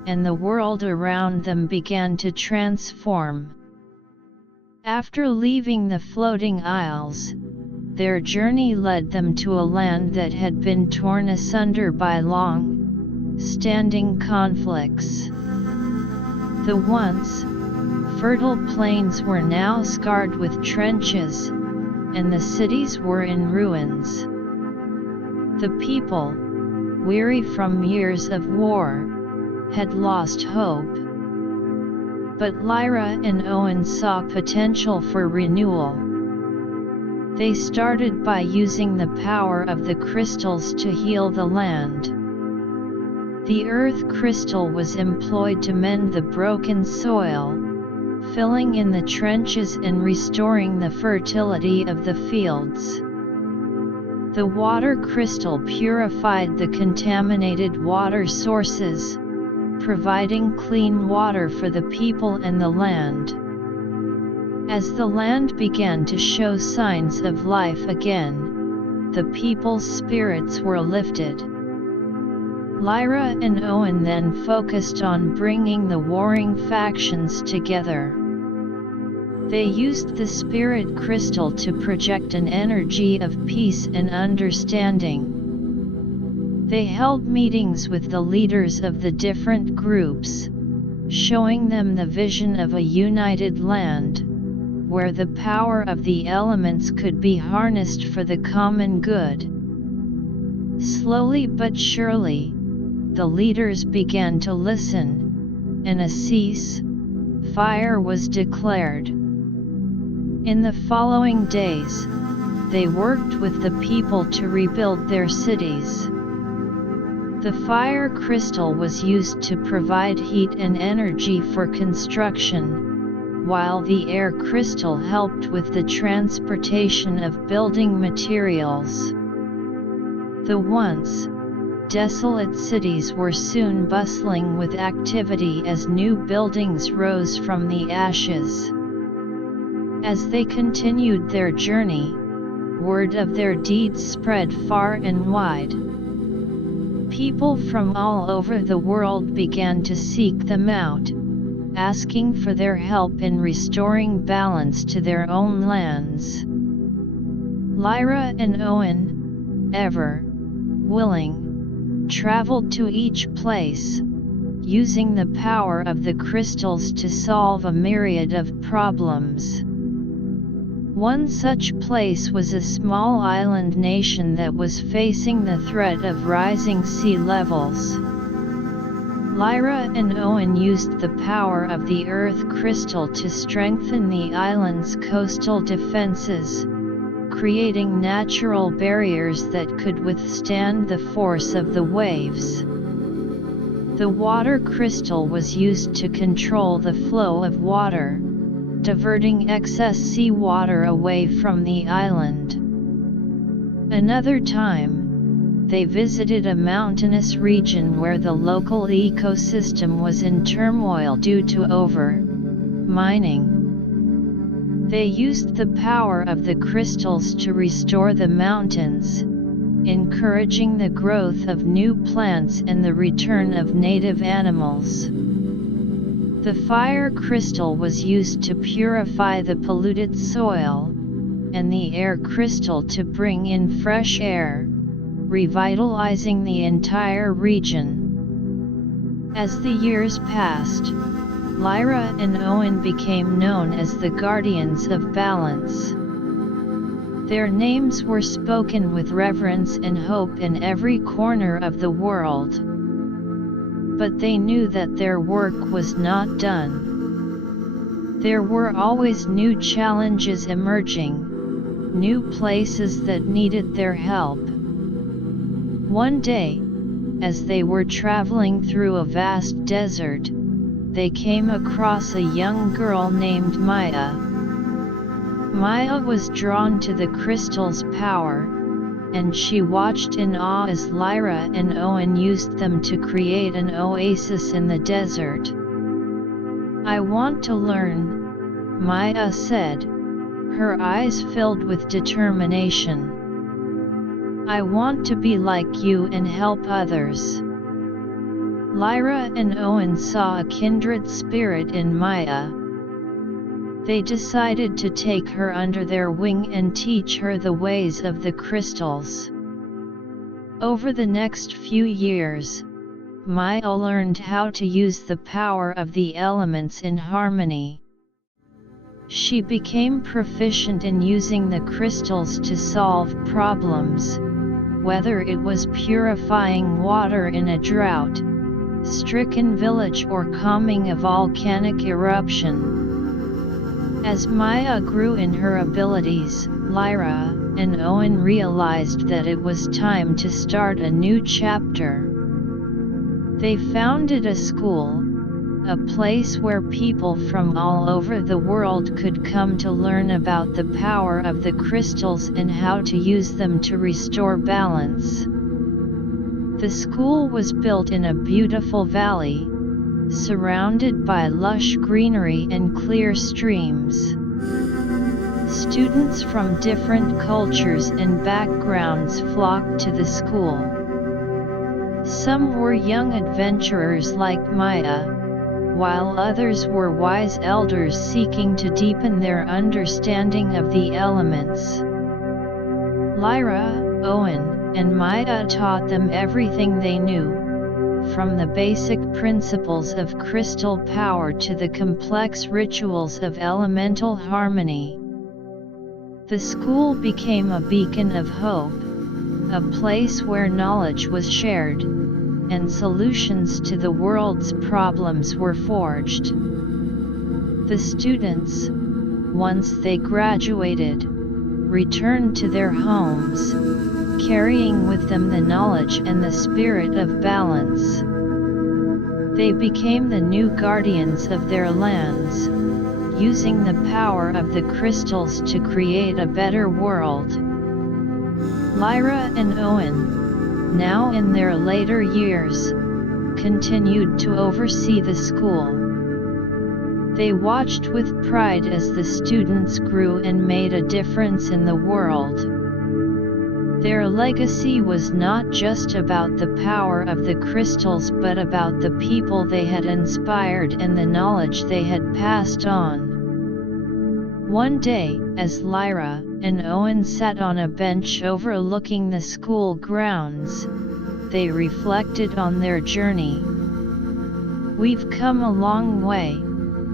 and the world around them began to transform. After leaving the floating isles, their journey led them to a land that had been torn asunder by long-standing conflicts. The once fertile plains were now scarred with trenches, and the cities were in ruins. The people, weary from years of war, had lost hope. But Lyra and Owen saw potential for renewal. They started by using the power of the crystals to heal the land. The earth crystal was employed to mend the broken soil, filling in the trenches and restoring the fertility of the fields. The water crystal purified the contaminated water sources, providing clean water for the people and the land. As the land began to show signs of life again, the people's spirits were lifted. Lyra and Owen then focused on bringing the warring factions together. They used the spirit crystal to project an energy of peace and understanding. They held meetings with the leaders of the different groups, showing them the vision of a united land, where the power of the elements could be harnessed for the common good. Slowly but surely, the leaders began to listen, and a cease-fire was declared. In the following days, they worked with the people to rebuild their cities. The fire crystal was used to provide heat and energy for construction, while the air crystal helped with the transportation of building materials. The once desolate cities were soon bustling with activity as new buildings rose from the ashes. As they continued their journey, word of their deeds spread far and wide. People from all over the world began to seek them out, asking for their help in restoring balance to their own lands. Lyra and Owen, ever willing, traveled to each place, using the power of the crystals to solve a myriad of problems. One such place was a small island nation that was facing the threat of rising sea levels. Lyra and Owen used the power of the Earth crystal to strengthen the island's coastal defenses, creating natural barriers that could withstand the force of the waves. The water crystal was used to control the flow of water, diverting excess seawater away from the island. Another time, they visited a mountainous region where the local ecosystem was in turmoil due to over-mining. They used the power of the crystals to restore the mountains, encouraging the growth of new plants and the return of native animals. The fire crystal was used to purify the polluted soil, and the air crystal to bring in fresh air, revitalizing the entire region. As the years passed, Lyra and Owen became known as the Guardians of Balance. Their names were spoken with reverence and hope in every corner of the world. But they knew that their work was not done. There were always new challenges emerging, new places that needed their help. One day, as they were traveling through a vast desert, they came across a young girl named Maya. Maya was drawn to the crystal's power, and she watched in awe as Lyra and Owen used them to create an oasis in the desert. "I want to learn," Maya said, her eyes filled with determination. "I want to be like you and help others." Lyra and Owen saw a kindred spirit in Maya. They decided to take her under their wing and teach her the ways of the crystals. Over the next few years, Maya learned how to use the power of the elements in harmony. She became proficient in using the crystals to solve problems, whether it was purifying water in a drought-stricken village or calming a volcanic eruption. As Maya grew in her abilities, Lyra and Owen realized that it was time to start a new chapter. They founded a school, a place where people from all over the world could come to learn about the power of the crystals and how to use them to restore balance. The school was built in a beautiful valley, surrounded by lush greenery and clear streams. Students from different cultures and backgrounds flocked to the school. Some were young adventurers like Maya, while others were wise elders seeking to deepen their understanding of the elements. Lyra, Owen, and Maya taught them everything they knew, from the basic principles of crystal power to the complex rituals of elemental harmony. The school became a beacon of hope, a place where knowledge was shared, and solutions to the world's problems were forged. The students, once they graduated, returned to their homes, carrying with them the knowledge and the spirit of balance. They became the new guardians of their lands, using the power of the crystals to create a better world. Lyra and Owen, now in their later years, continued to oversee the school. They watched with pride as the students grew and made a difference in the world. Their legacy was not just about the power of the crystals but about the people they had inspired and the knowledge they had passed on. One day, as Lyra and Owen sat on a bench overlooking the school grounds, they reflected on their journey. "We've come a long way,"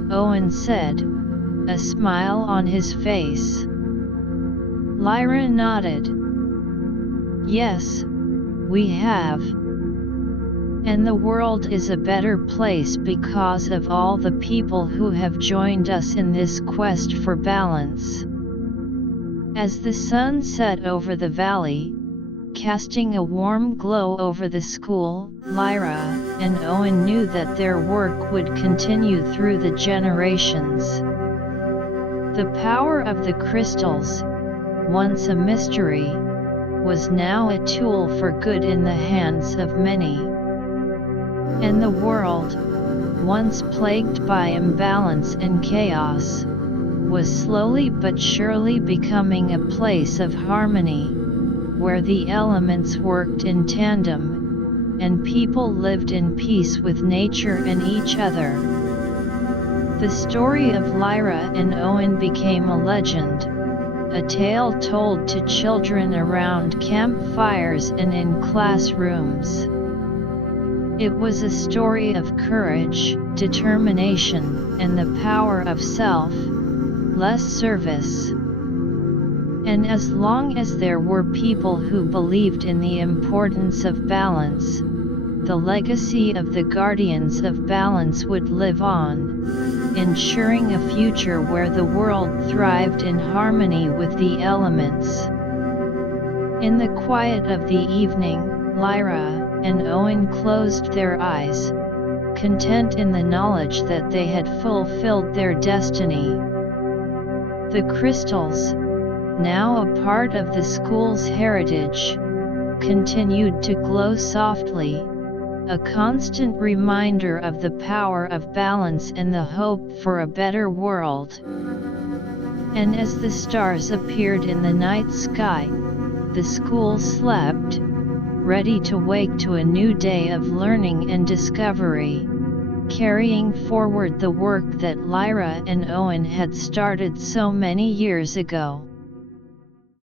Owen said, a smile on his face. Lyra nodded. Yes, we have. And the world is a better place because of all the people who have joined us in this quest for balance. As the sun set over the valley, casting a warm glow over the school, Lyra and Owen knew that their work would continue through the generations. The power of the crystals, once a mystery, was now a tool for good in the hands of many. And the world, once plagued by imbalance and chaos, was slowly but surely becoming a place of harmony, where the elements worked in tandem, and people lived in peace with nature and each other. The story of Lyra and Owen became a legend, a tale told to children around campfires and in classrooms. It was a story of courage, determination, and the power of self-less service. And as long as there were people who believed in the importance of balance, the legacy of the guardians of balance would live on, ensuring a future where the world thrived in harmony with the elements. In the quiet of the evening, Lyra and Owen closed their eyes, content in the knowledge that they had fulfilled their destiny. The crystals, now a part of the school's heritage, continued to glow softly, a constant reminder of the power of balance and the hope for a better world. And as the stars appeared in the night sky, the school slept, ready to wake to a new day of learning and discovery, carrying forward the work that Lyra and Owen had started so many years ago.